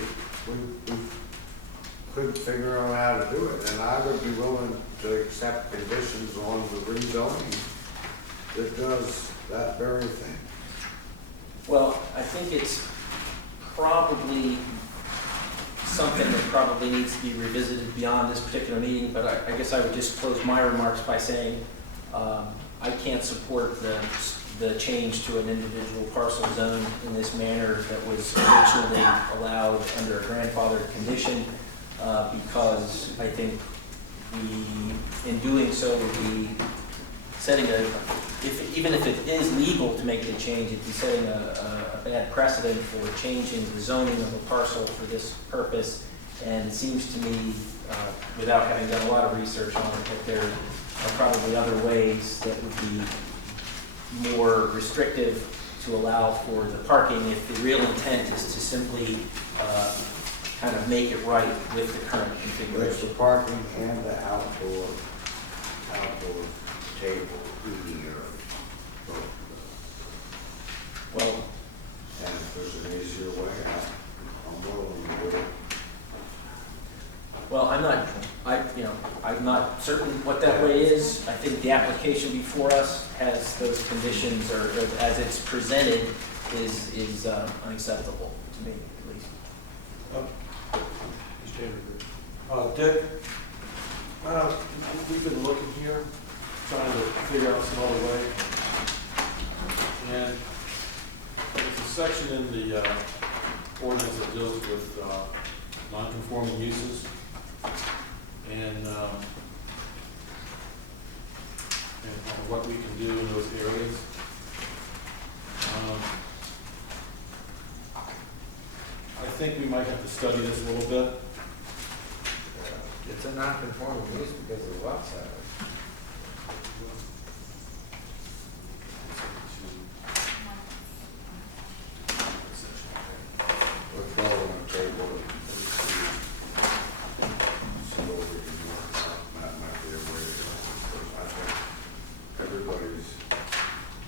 couldn't figure out how to do it, and I would be willing to accept conditions on the rezoning that does that very thing. Well, I think it's probably something that probably needs to be revisited beyond this particular meeting, but I guess I would just close my remarks by saying I can't support the change to an individual parcel zone in this manner that was originally allowed under a grandfathered condition, because I think we, in doing so, would be setting even if it is legal to make the change, it'd be setting a bad precedent for changing the zoning of a parcel for this purpose. And it seems to me, without having done a lot of research on it, that there are probably other ways that would be more restrictive to allow for the parking if the real intent is to simply kind of make it right with the current It's configuration. the parking and the outdoor table eating area. Well, And if there's an easier way, I'm willing to do it. well, I'm not certain what that way is. I think the application before us has those conditions, or as it's presented, is unacceptable to me, at least. Dick, we've been looking here, trying to figure out some other way. And there's a section in the ordinance that deals with non-conforming uses and what we can do in those areas. I think we might have to study this a little bit. It's a non-conforming use because of the lot size. Let's go on the table. See what we can work out. That might be a way to go. Because I think everybody's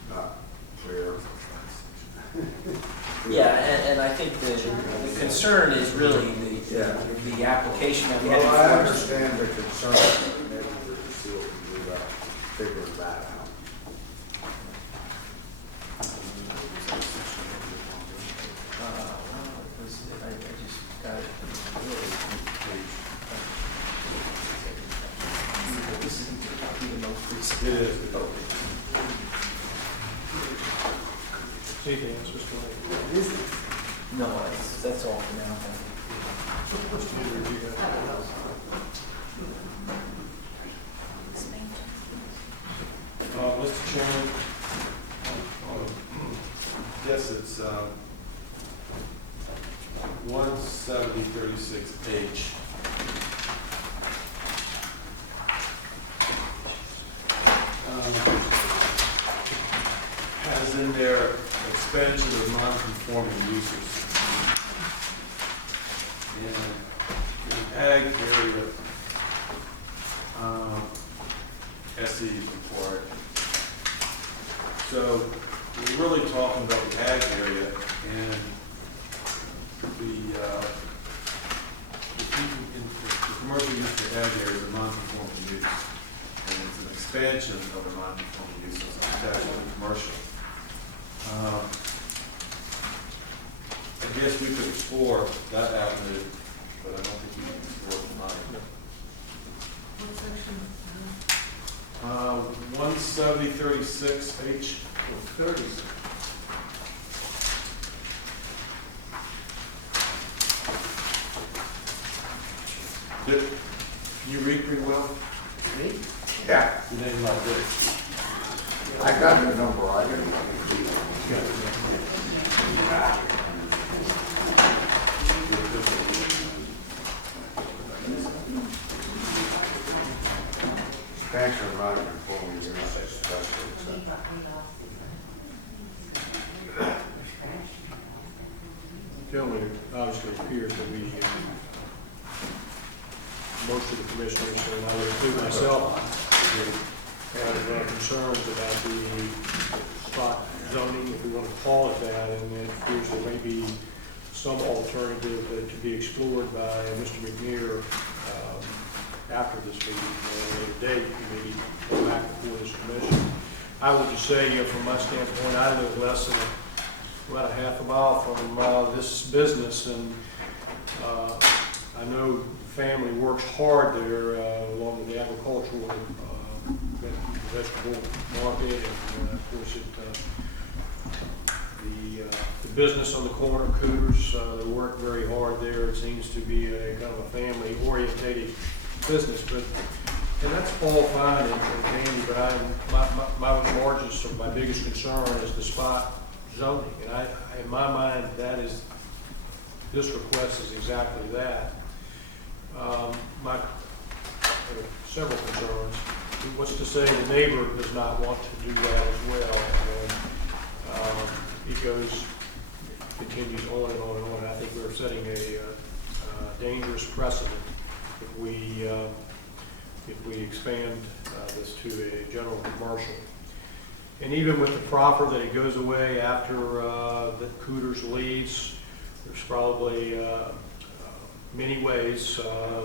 not clear. Yeah, and I think the concern is really the application that we have Well, I before us. understand the concern, but maybe we can see what we can do about figuring that out. I just got it. This is probably the most recent. It is. Anything else, Mr. Lane? No, that's all for now. Mr. Chairman, yes, it's 17036H. Has in there expansion of non-conforming uses. In ag area, SE is required. So we're really talking about the ag area and the commercial use for ag area is a non-conforming use. And it's an expansion of a non-conforming use, so it's attached to the commercial. I guess we could explore that avenue, but I don't think we can explore it tonight. 17036H. 36. Can you read pretty well? Me? Yeah. Your name's not good. I got your number, I didn't want Expansion of non-conforming units, special exception. Gentlemen, it obviously appears that we, most of the commissioners, and I would include myself, have concerns about the spot zoning, if we want to call it that, and it appears there may be some alternative that could be explored by Mr. McNear after this meeting, at a date, maybe go back before this commission. I would just say, from my standpoint, I live less than about a half a mile from this business, and I know the family works hard there along with the agricultural vegetable market, and of course the business on the corner, Cooters, they work very hard there. It seems to be a kind of a family-orientated business, and that's all fine and dandy, but my largest or my biggest concern is the spot zoning, and in my mind, this request is exactly that. My several concerns. What's to say the neighbor does not want to do that as well, and it continues on and on and on. I think we're setting a dangerous precedent if we expand this to a general commercial. And even with the proffer that it goes away after the Cooters leaves, there's probably many ways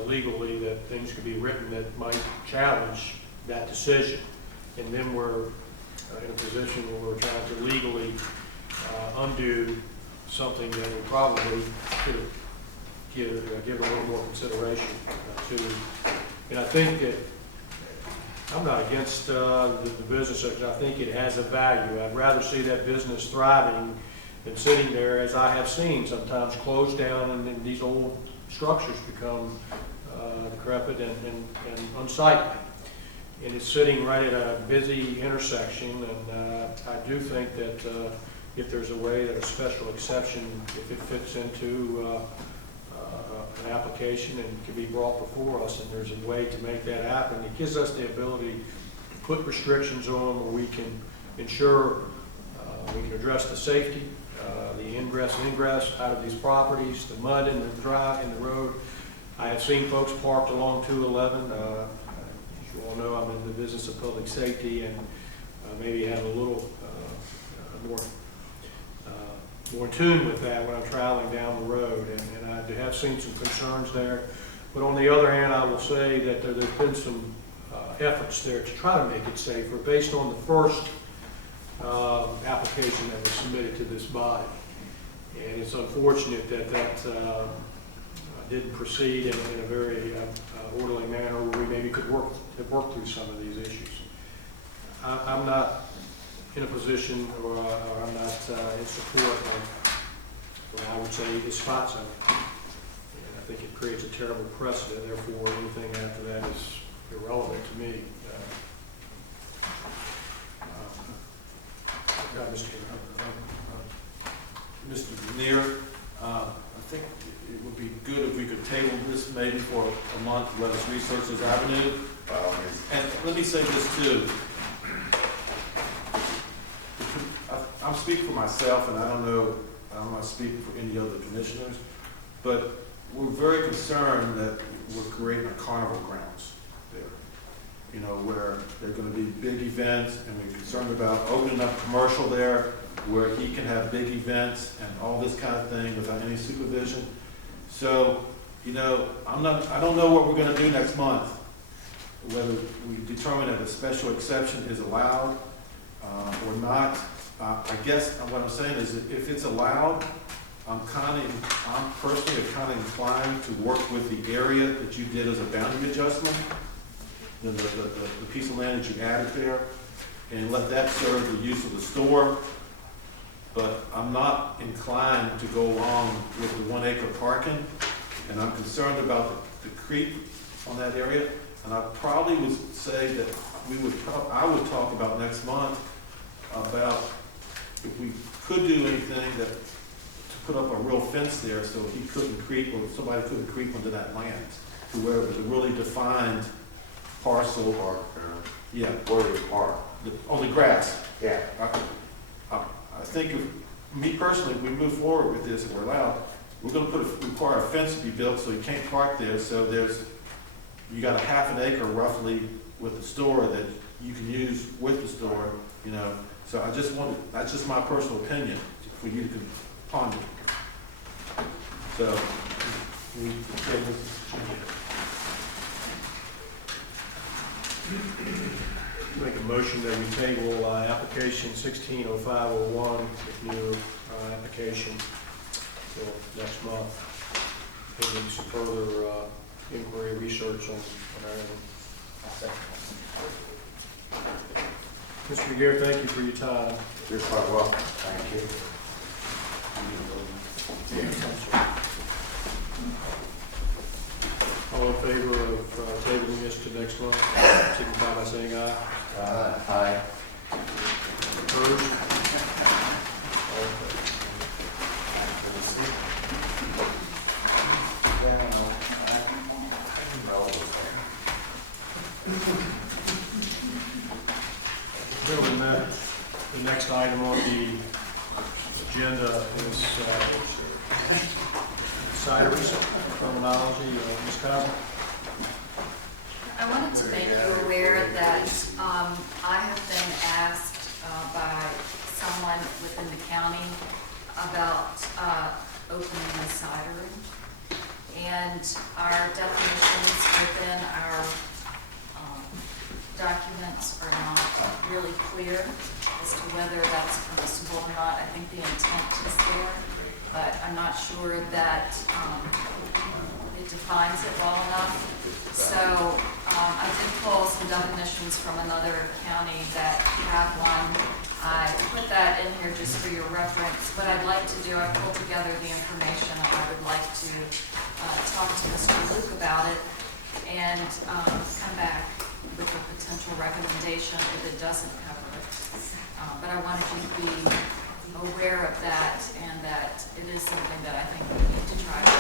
legally that things could be written that might challenge that decision. And then we're in a position where we're trying to legally undo something that we probably should have given a little more consideration to. And I think that I'm not against the business sector. I think it has a value. I'd rather see that business thriving than sitting there, as I have seen sometimes, closed down, and then these old structures become decrepit and unsightly. And it's sitting right at a busy intersection, and I do think that if there's a way that a special exception, if it fits into an application and can be brought before us, and there's a way to make that happen, it gives us the ability to put restrictions on where we can ensure we can address the safety, the ingress and ingress out of these properties, the mud in the drive, in the road. I have seen folks parked along 211. As you all know, I'm in the business of public safety, and maybe have a little more in tune with that when I'm traveling down the road, and I have seen some concerns there. But on the other hand, I will say that there's been some efforts there to try to make it safer based on the first application that was submitted to this body. And it's unfortunate that didn't proceed in a very orderly manner where we maybe could have worked through some of these issues. I'm not in a position, or I'm not in support of what I would say is spot zoning. And I think it creates a terrible precedent. Therefore, anything after that is irrelevant to me. Mr. Neer, I think it would be good if we could table this maybe for a month, let us research this avenue. And let me say this too. I'm speaking for myself, and I'm not speaking for any other commissioners, but we're very concerned that we're creating a carnival grounds there, where there are going to be big events, and we're concerned about opening up commercial there where he can have big events and all this kind of thing without any supervision. So, I don't know what we're going to do next month, whether we determine that a special exception is allowed or not. I guess what I'm saying is that if it's allowed, I'm personally kind of inclined to work with the area that you did as a boundary adjustment, the piece of land that you added there, and let that serve the use of the store. But I'm not inclined to go along with the 1 acre parking, and I'm concerned about the creep on that area. And I probably would say that I would talk about next month about if we could do anything to put up a real fence there so he couldn't creep, or somebody couldn't creep onto that land, to where it was a really defined parcel. Yeah. Where you park. On the grass. Yeah. I think, me personally, if we move forward with this and we're allowed, we're gonna require a fence to be built, so you can't park there, so you got a half an acre roughly with the store that you can use with the store, you know, so that's just my personal opinion for you to ponder. So, we table this. Make a motion that we table application 160501, new application till next month. Pending some further inquiry, research on everything. Mr. Gare, thank you for your time. You're quite welcome. Thank you. All in favor of tabling this to next month, signify by saying aye. Aye. Opposed? All in favor. Gentlemen, the next item on the agenda is cideries, terminology. Ms. Cosmo? I wanted to make you aware that I have been asked by someone within the county about opening a cidery. And our definitions within our documents are not really clear as to whether that's permissible or not. I think the intent is there, but I'm not sure that it defines it well enough. So I did pull some definitions from another county that have one. I put that in here just for your reference. What I'd like to do, I pulled together the information. I would like to talk to Mr. Luke about it and come back with a potential recommendation if it doesn't cover it. But I wanted you to be aware of that and that it is something that I think we need to try to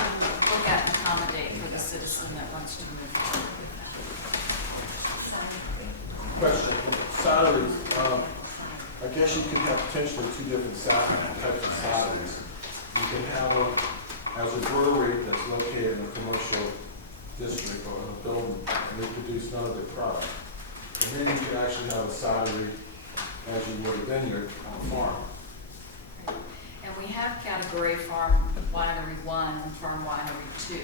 look at and accommodate for the citizen that wants to move forward with that. Question, salaries, I guess you could have potentially two different types of salaries. You can have them as a brewery that's located in a commercial district or in a building, and they produce none of their product. And then you can actually have a salary as you would a vineyard on a farm. And we have category farm winery 1 and farm winery 2.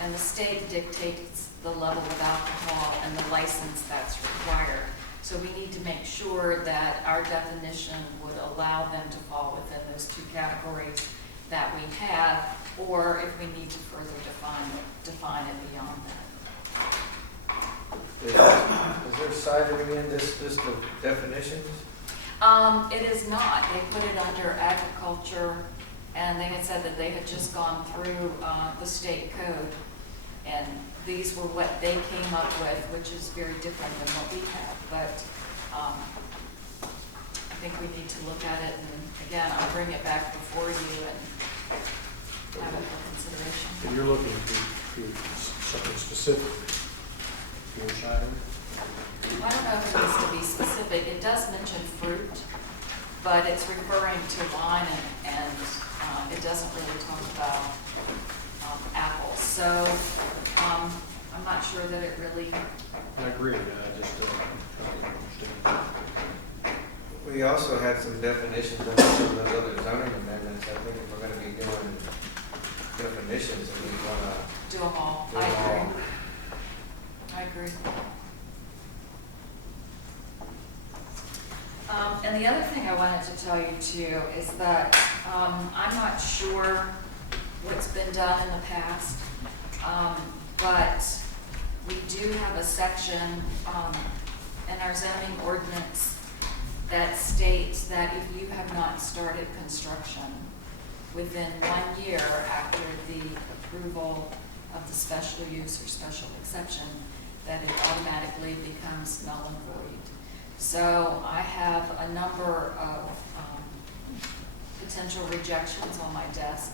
And the state dictates the level of alcohol and the license that's required. So we need to make sure that our definition would allow them to fall within those two categories that we have, or if we need to further define it beyond that. Is there cidery in this list of definitions? It is not. They put it under agriculture, and they had said that they had just gone through the state code, and these were what they came up with, which is very different than what we have. But I think we need to look at it, and again, I'll bring it back before you and have it for consideration. And you're looking to something specific for cider? I don't know if it needs to be specific. It does mention fruit, but it's referring to wine, and it doesn't really talk about apples. So I'm not sure that it really. I agree. I just trying to understand. We also had some definitions of some of those other zoning amendments. I think if we're going to be doing definitions, and we want to Do them all. do them all. I agree. And the other thing I wanted to tell you too is that I'm not sure what's been done in the past, but we do have a section in our zoning ordinance that states that if you have not started construction within 1 year after the approval of the special use or special exception, that it automatically becomes null and void. So I have a number of potential rejections on my desk,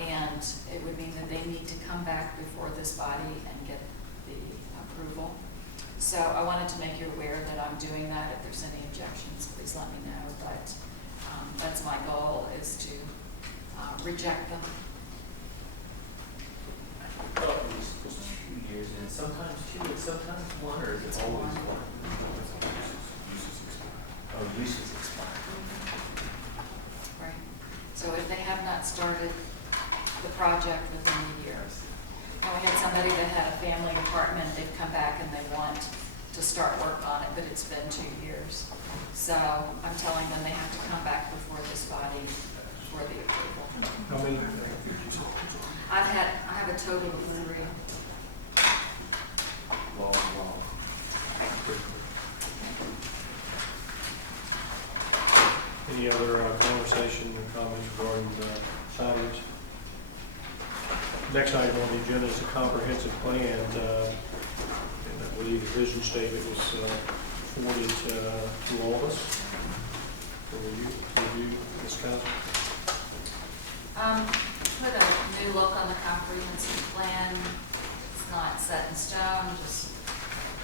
and it would mean that they need to come back before this body and get the approval. So I wanted to make you aware that I'm doing that. If there's any objections, please let me know. But that's my goal, is to reject them years, and sometimes two, and sometimes one, or is it always one? Oh, uses expire. Right. So if they have not started the project within the years. And we had somebody that had a family apartment, they've come back and they want to start work on it, but it's been 2 years. So I'm telling them they have to come back before this body for the approval. How many? I have a total of 3. Long. Any other conversation or comments regarding the signage? Next item on the agenda is a comprehensive plan, and I believe the vision statement was forwarded to all of us. For review, Ms. Council. Put a new look on the comprehensive plan. It's not set in stone, just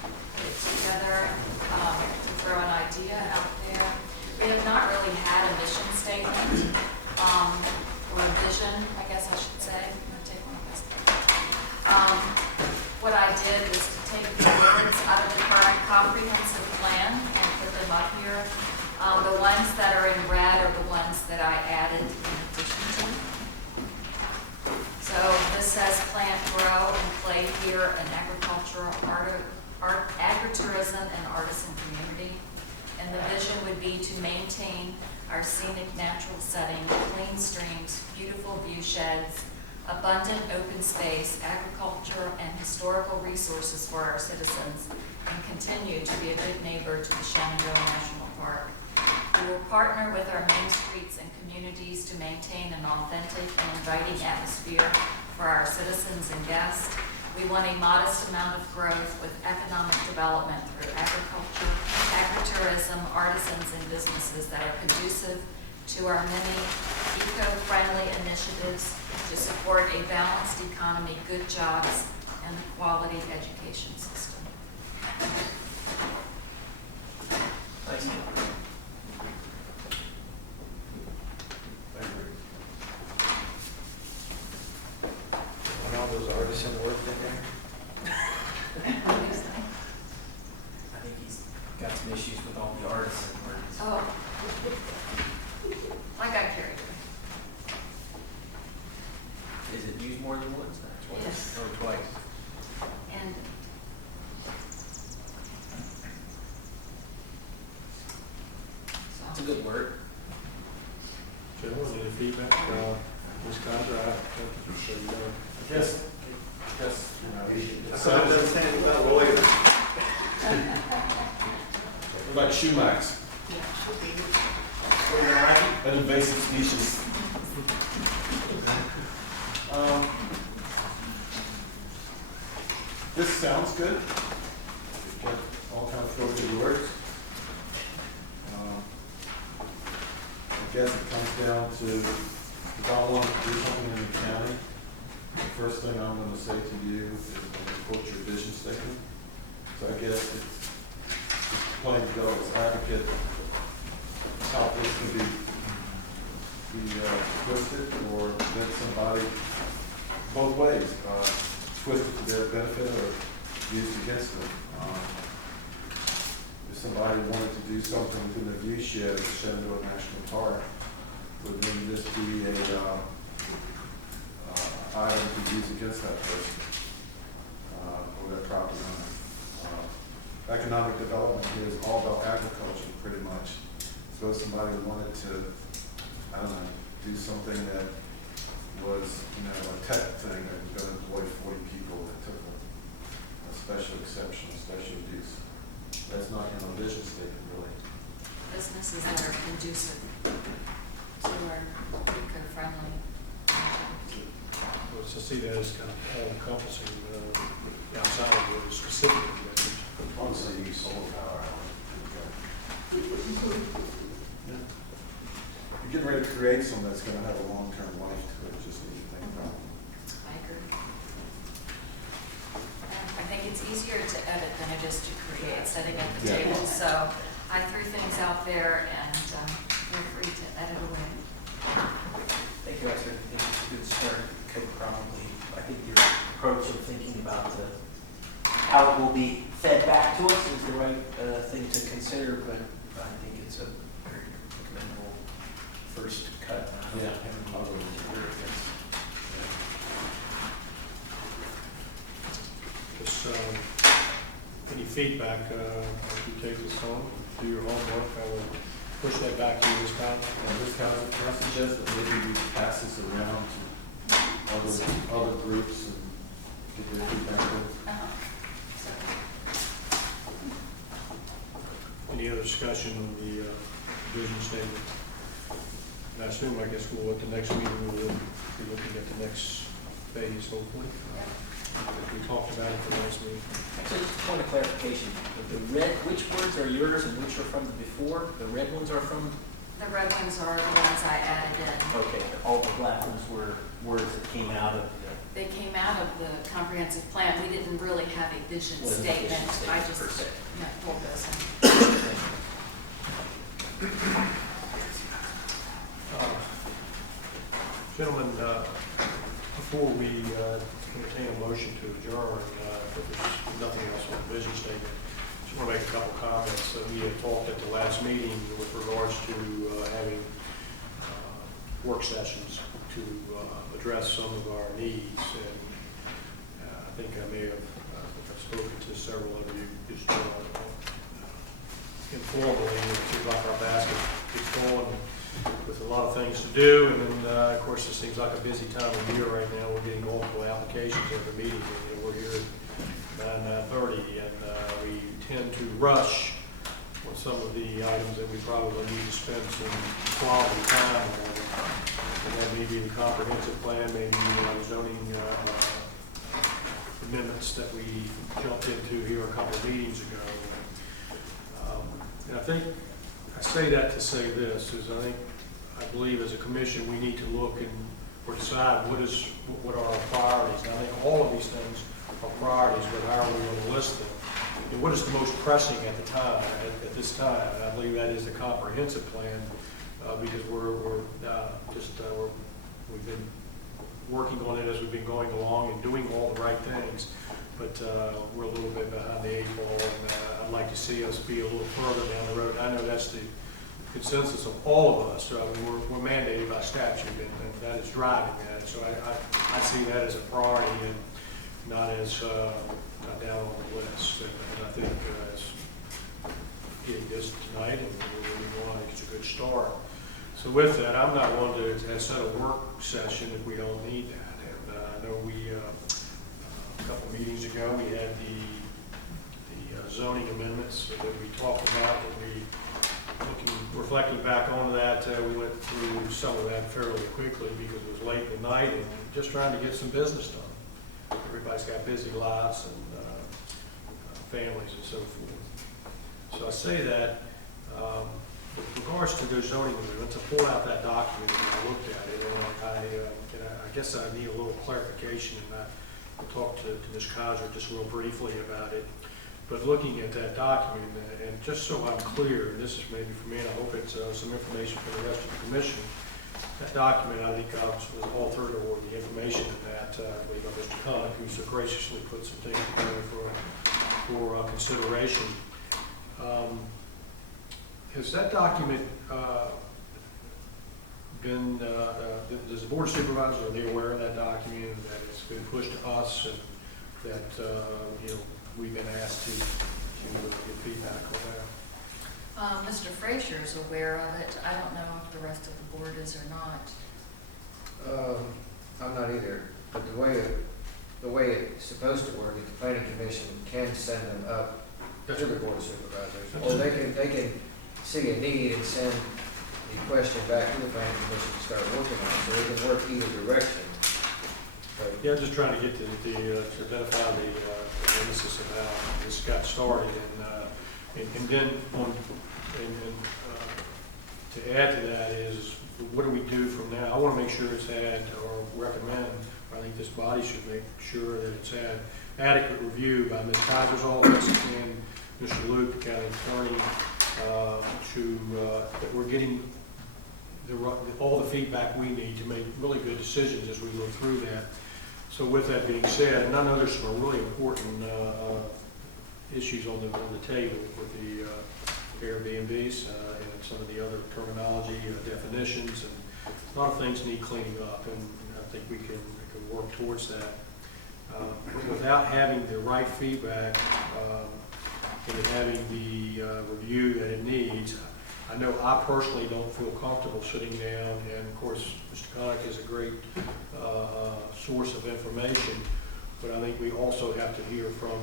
put it together to throw an idea out there. We have not really had a mission statement, or a vision, I guess I should say. I'm gonna take one of this. What I did was to take the words out of the current comprehensive plan and put them up here. The ones that are in red are the ones that I added in addition to. So this says plant, grow, and play here in agricultural, agritourism, and artisan community. And the vision would be to maintain our scenic natural setting, clean streams, beautiful view sheds, abundant open space, agriculture, and historical resources for our citizens, and continue to be a good neighbor to the Shenandoah National Park. We will partner with our main streets and communities to maintain an authentic and inviting atmosphere for our citizens and guests. We want a modest amount of growth with economic development through agriculture, agritourism, artisans, and businesses that are conducive to our many eco-friendly initiatives to support a balanced economy, good jobs, and a quality education system. Thank you. And all those artisan work in there? I think he's got some issues with all the artisan words. Oh. I got carried away. Is it used more than once? Twice? Yes. Oh, twice. And It's a good word. Gentlemen, any feedback? Ms. Condra, so you know. Just, you know. That's what I understand about lawyers. What about Shumax? An invasive species. This sounds good. Get all kind of filthy words. I guess it comes down to, if I want to do something in the county, the first thing I'm going to say to you is I'm going to quote your vision statement. So I guess it's plain to go, it's advocate how this can be twisted or prevent somebody both ways, twisted to their benefit or used against them. If somebody wanted to do something within the view shed of the Shenandoah National Park, would maybe this be a item to use against that person or that property owner? Economic development here is all about agriculture, pretty much. So if somebody wanted to, I don't know, do something that was, you know, a tech thing that was going to employ 40 people that took a special exception, a special use. That's not in a vision statement, really. businesses that are conducive to our eco-friendly. Well, so see that as kind of all-encompassing, outside of what is specifically mentioned. Honestly, you solar power. You're getting ready to create something that's going to have a long-term life to it, just need to think about. I agree. I think it's easier to edit than it is to create, sitting at the Yeah. table. So I threw things out there and feel free to edit away. Thank you, I think it's a good start. Could probably, I think your approach of thinking about the how it will be fed back to us is the right thing to consider, but I think it's a very commendable first cut. Yeah. Just, any feedback, if you take this home, do your homework, I will push that back to you this time. This council, can I suggest that maybe we pass this around to other groups and get their feedback? Any other discussion on the vision statement? And I assume, I guess, we'll, at the next meeting, we'll be looking at the next phase, hopefully. We talked about it for the last meeting. So just a point of clarification, the red, which words are yours and which are from the before? The red ones are from? The red ones are the ones I added in. Okay, all the black ones were words that came out of the. They came out of the comprehensive plan. We didn't really have a vision Wasn't a statement. vision statement I just per se. pulled those in. Gentlemen, before we entertain a motion to adjourn, if there's nothing else on the vision statement, just want to make a couple comments. We had talked at the last meeting with regards to having work sessions to address some of our needs. And I think I may have I've spoken to several of you just informally. It seems like our basket is full with a lot of things to do, and then of course it seems like a busy time of year right now. We're getting multiple applications every meeting, and we're here at 9:30, and we tend to rush on some of the items that we probably need to spend some quality time on. And that may be the comprehensive plan, maybe zoning amendments that we jumped into here a couple of meetings ago. And I think I say that to say this, is I believe as a commission, we need to look and or decide what are our priorities. And I think all of these things are priorities, but how are we going to list them? And what is the most pressing at the time, at this time? And I believe that is the comprehensive plan, because we've been working on it as we've been going along and doing all the right things, but we're a little bit behind the 8 ball, and I'd like to see us be a little further down the road. I know that's the consensus of all of us. We're mandated by statute, and that is driving that. So I see that as a priority and not as not down on the list. And I think it's getting this tonight, and we're moving on. I think it's a good start. So with that, I'm not one to set a work session if we don't need that. And I know we, a couple of meetings ago, we had the zoning amendments that we talked about, and reflecting back on that, we went through some of that fairly quickly because it was late at night and just trying to get some business done. Everybody's got busy lives and families and so forth. So I say that with regards to those zoning amendments, I pulled out that document and I looked at it, and I guess I need a little clarification, and I talked to Ms. Kaiser just real briefly about it. But looking at that document, and just so I'm clear, and this is maybe for me, and I hope it's some information for the rest of the commission, that document, I think, was authored, or the information in that, I believe, by Mr. Hunt, who so graciously put some things together for consideration. Has that document been, does the board of supervisors, are they aware of that document, that it's been pushed to us, and that, we've been asked to get feedback on that? Mr. Frazier is aware of it. I don't know if the rest of the board is or not. I'm not either, but the way it's supposed to work is the planning commission can send them up to the board of supervisors, or they can see a need and send the question back to the planning commission to start working on it, so they can work either direction. But Yeah, I'm just trying to get to identify the genesis of how this got started, and then to add to that is, what do we do from now? I want to make sure it's had, or recommend, or I think this body should make sure that it's had adequate review by Ms. Kaiser's office and Mr. Luke, the county attorney, that we're getting all the feedback we need to make really good decisions as we look through that. So with that being said, and I know there's some really important issues on the table with the Airbnbs and some of the other terminology, definitions, and a lot of things need cleaning up, and I think we can work towards that. Without having the right feedback and having the review that it needs, I know I personally don't feel comfortable sitting down, and of course, Mr. Connick is a great source of information, but I think we also have to hear from,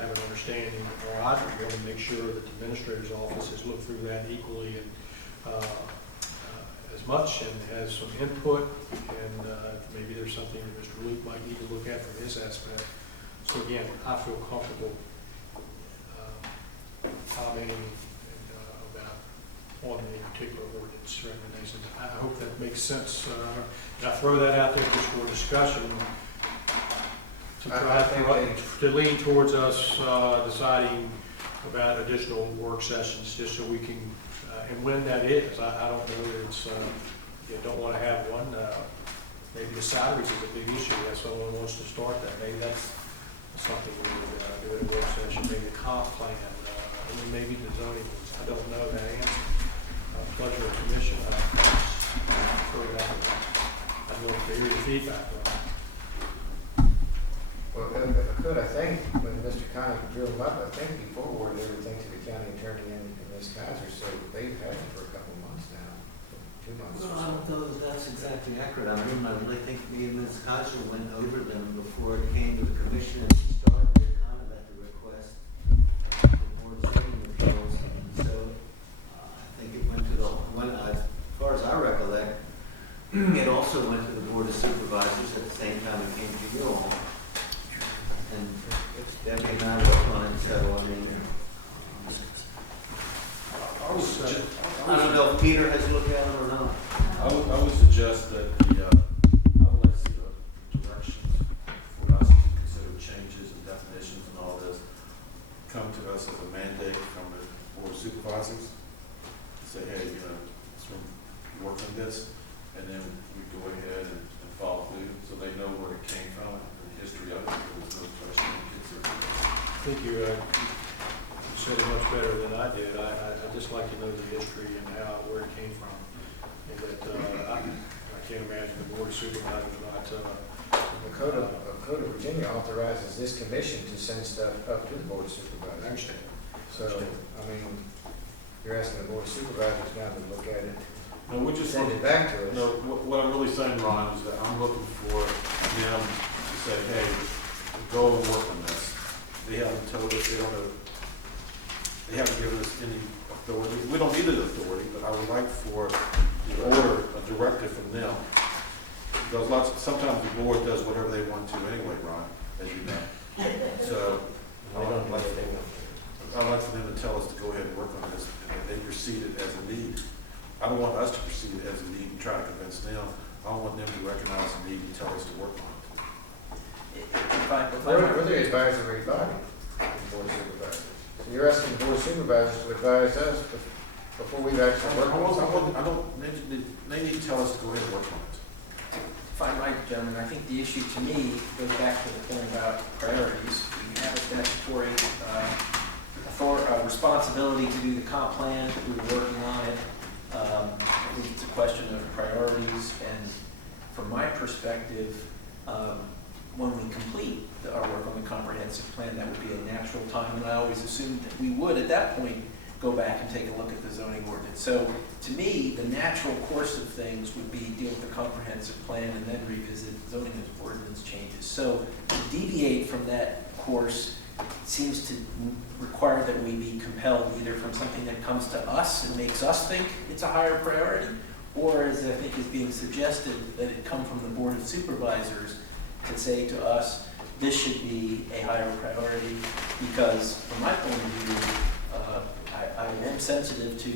have an understanding, or I want to make sure that the administrator's office has looked through that equally and as much and has some input, and maybe there's something that Mr. Luke might need to look at from his aspect. So again, I feel comfortable commenting about on a particular ordinance recommendations. I hope that makes sense. And I throw that out there just for discussion to try to lean towards us deciding about additional work sessions, just so we can, and when that is, I don't know that it's, you don't want to have one. Maybe the salaries is a big issue. If someone wants to start that, maybe that's something we would do in a work session. Maybe the comp plan, I mean, maybe the zoning ones. I don't know that answer. Pleasure of commission. I'd love to hear your feedback on that. Well, if I could, I think, when Mr. Connick drew them up, I think he forwarded everything to the county attorney and Ms. Kaiser, so they've had it for a couple of months now, 2 months or Well, I so. don't know that that's exactly accurate. I really think me and Ms. Kaiser went over them before it came to the commission and started their comment at the request of the board of zoning appeals. And so I think it went to the, as far as I recollect, it also went to the board of supervisors at the same time it came to you all. And Debbie and I worked on it, so I mean, I don't know if Peter has looked at it or not. I would suggest that I would like to see the directions for us to consider changes and definitions and all this come to us as a mandate from the board of supervisors. Say, hey, let's work on this, and then we go ahead and follow through, so they know where it came from, the history of it. There's no question. I think you said it much better than I did. I'd just like to know the history and where it came from. And that I can't imagine the board of supervisors not. The Code of Virginia authorizes this commission to send stuff up to the board of supervisors. I understand. So, I mean, you're asking the board of supervisors now to look at it, No, we're just send it back to us. No, what I'm really saying, Ron, is that I'm looking for them to say, hey, go and work on this. They haven't told us, they haven't given us any authority. We don't need an authority, but I would like for the order, a directive from them. Because sometimes the board does whatever they want to anyway, Ron, as you know. So, I'd like for them to tell us to go ahead and work on this, and they proceed it as a need. I don't want us to proceed it as a need and try to convince them. I want them to recognize the need and tell us to work on it. We're the advisory body, the board of supervisors. So you're asking the board of supervisors to advise us before we've actually worked on something? They need to tell us to go ahead and work on it. If I'm right, gentlemen, I think the issue to me goes back to the point about priorities. We have a statutory responsibility to do the comp plan. We're working on it. I think it's a question of priorities, and from my perspective, when we complete our work on the comprehensive plan, that would be a natural time, and I always assumed that we would, at that point, go back and take a look at the zoning ordinance. So, to me, the natural course of things would be deal with the comprehensive plan and then revisit zoning ordinance changes. So, to deviate from that course seems to require that we be compelled either from something that comes to us and makes us think it's a higher priority, or as I think is being suggested, that it come from the Board of Supervisors to say to us, this should be a higher priority, because from my point of view, I am sensitive to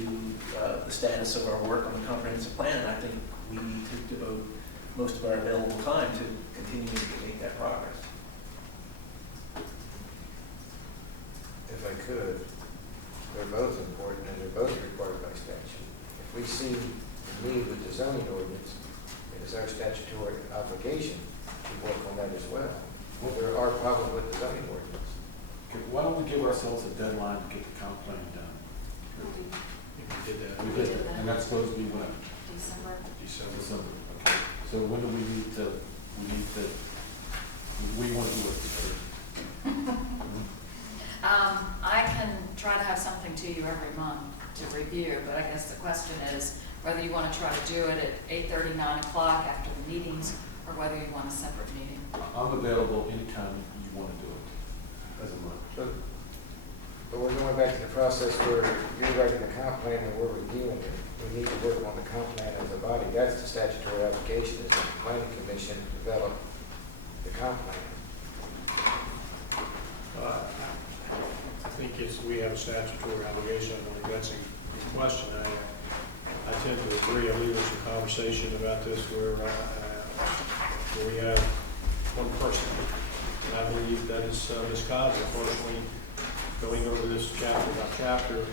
the status of our work on the comprehensive plan, and I think we need to devote most of our available time to continuing to make that progress. If I could, they're both important and they're both required by statute. If we see the need with the zoning ordinance, it is our statutory obligation work on that as well. There are problems with the zoning ordinance. Okay, why don't we give ourselves a deadline to get the comp plan done? If we did that. We did, and that's supposed to be when? December. December, okay. So when do we need to, we want to do it? I can try to have something to you every month to review, but I guess the question is whether you want to try to do it at 8:30, 9 o'clock after the meetings, or whether you want a separate meeting. I'm available anytime you want to do it. As a month. But we're going back to the process where you're writing the comp plan and we're reviewing it. We need to work on the comp plan as a body. That's the statutory application, is the planning commission develop the comp plan. I think we have a statutory obligation on addressing the question. I tend to agree. I believe there's a conversation about this where we have one person. And I believe that is Ms. Cobb, unfortunately, going over this chapter by chapter and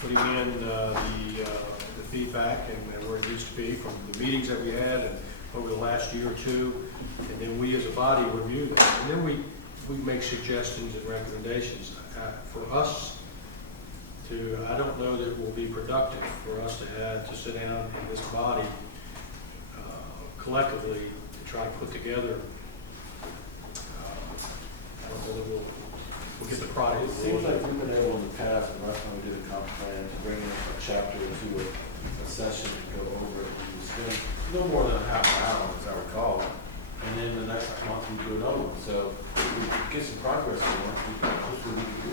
putting in the feedback and where it needs to be from the meetings that we had and over the last year or two. And then we as a body review that. And then we make suggestions and recommendations. For us to, I don't know that it will be productive for us to sit down in this body collectively to try to put together, I don't know that we'll get the product. It seems like we've been able in the past, the last time we did a comp plan, to bring in a chapter or two a session and go over it. We spend no more than a half an hour, as I recall. And then the next month we do another one. So we get some progress on it. Hopefully we can do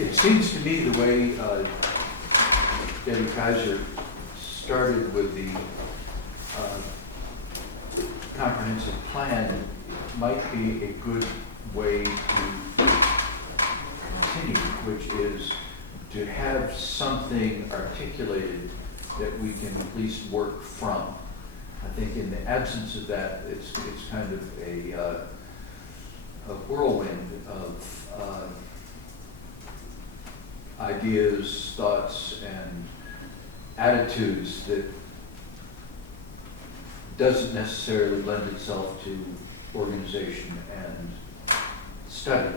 it. It seems to me the way Debbie Kaiser started with the comprehensive plan might be a good way to continue, which is to have something articulated that we can at least work from. I think in the absence of that, it's kind of a whirlwind of ideas, thoughts, and attitudes that doesn't necessarily lend itself to organization and study.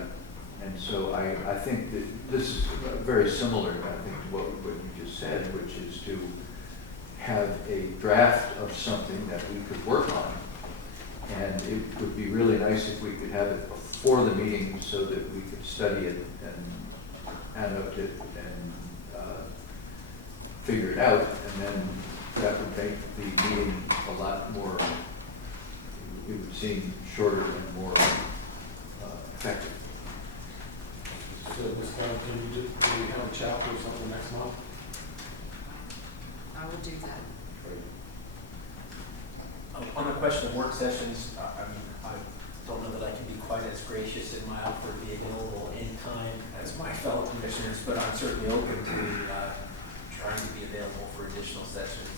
And so I think that this is very similar, I think, to what you just said, which is to have a draft of something that we could work on. And it would be really nice if we could have it before the meeting so that we could study it and annotate it and figure it out. And then that would make the meeting a lot more, it would seem shorter and more effective. So, Ms. Cobb, do we have a chapter or something next month? I would do that. On the question of work sessions, I don't know that I can be quite as gracious in my offer to be available anytime as my fellow commissioners, but I'm certainly open to trying to be available for additional sessions.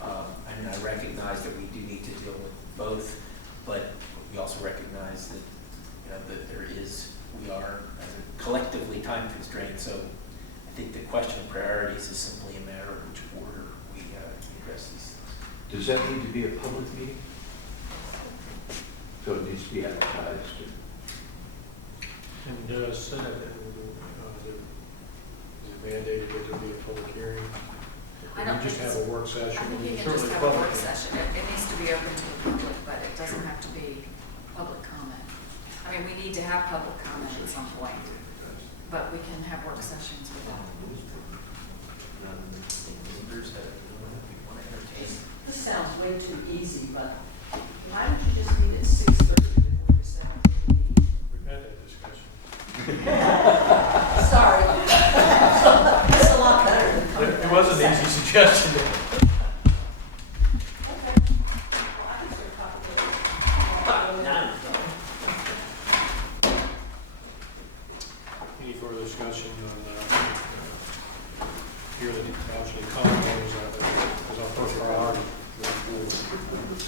I recognize that we do need to deal with both, but we also recognize that, that we are collectively time constrained. So I think the question of priorities is simply a matter of which order we address these things. Does that need to be a public meeting? So it needs to be advertised? And Senate, is it mandated that there be a public hearing? I don't We just think have a work session. I think you can Certainly just have a public work hearing. session. It needs to be open to the public, but it doesn't have to be public comment. I mean, we need to have public comment at some point, but we can have work sessions without. Neighbors that we want to entertain. This sounds way too easy, but why don't you just meet at 6:30 before your 7:30 meeting? We've had that discussion. Sorry. It's a lot better than coming It back was to an easy second. suggestion. Okay. Well, I think they're complicated. Any further discussion on here that actually comes as our first priority moving forward? Is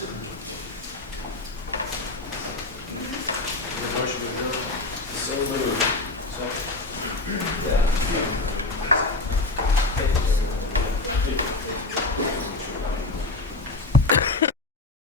there a motion to adjourn? So moved. Yeah.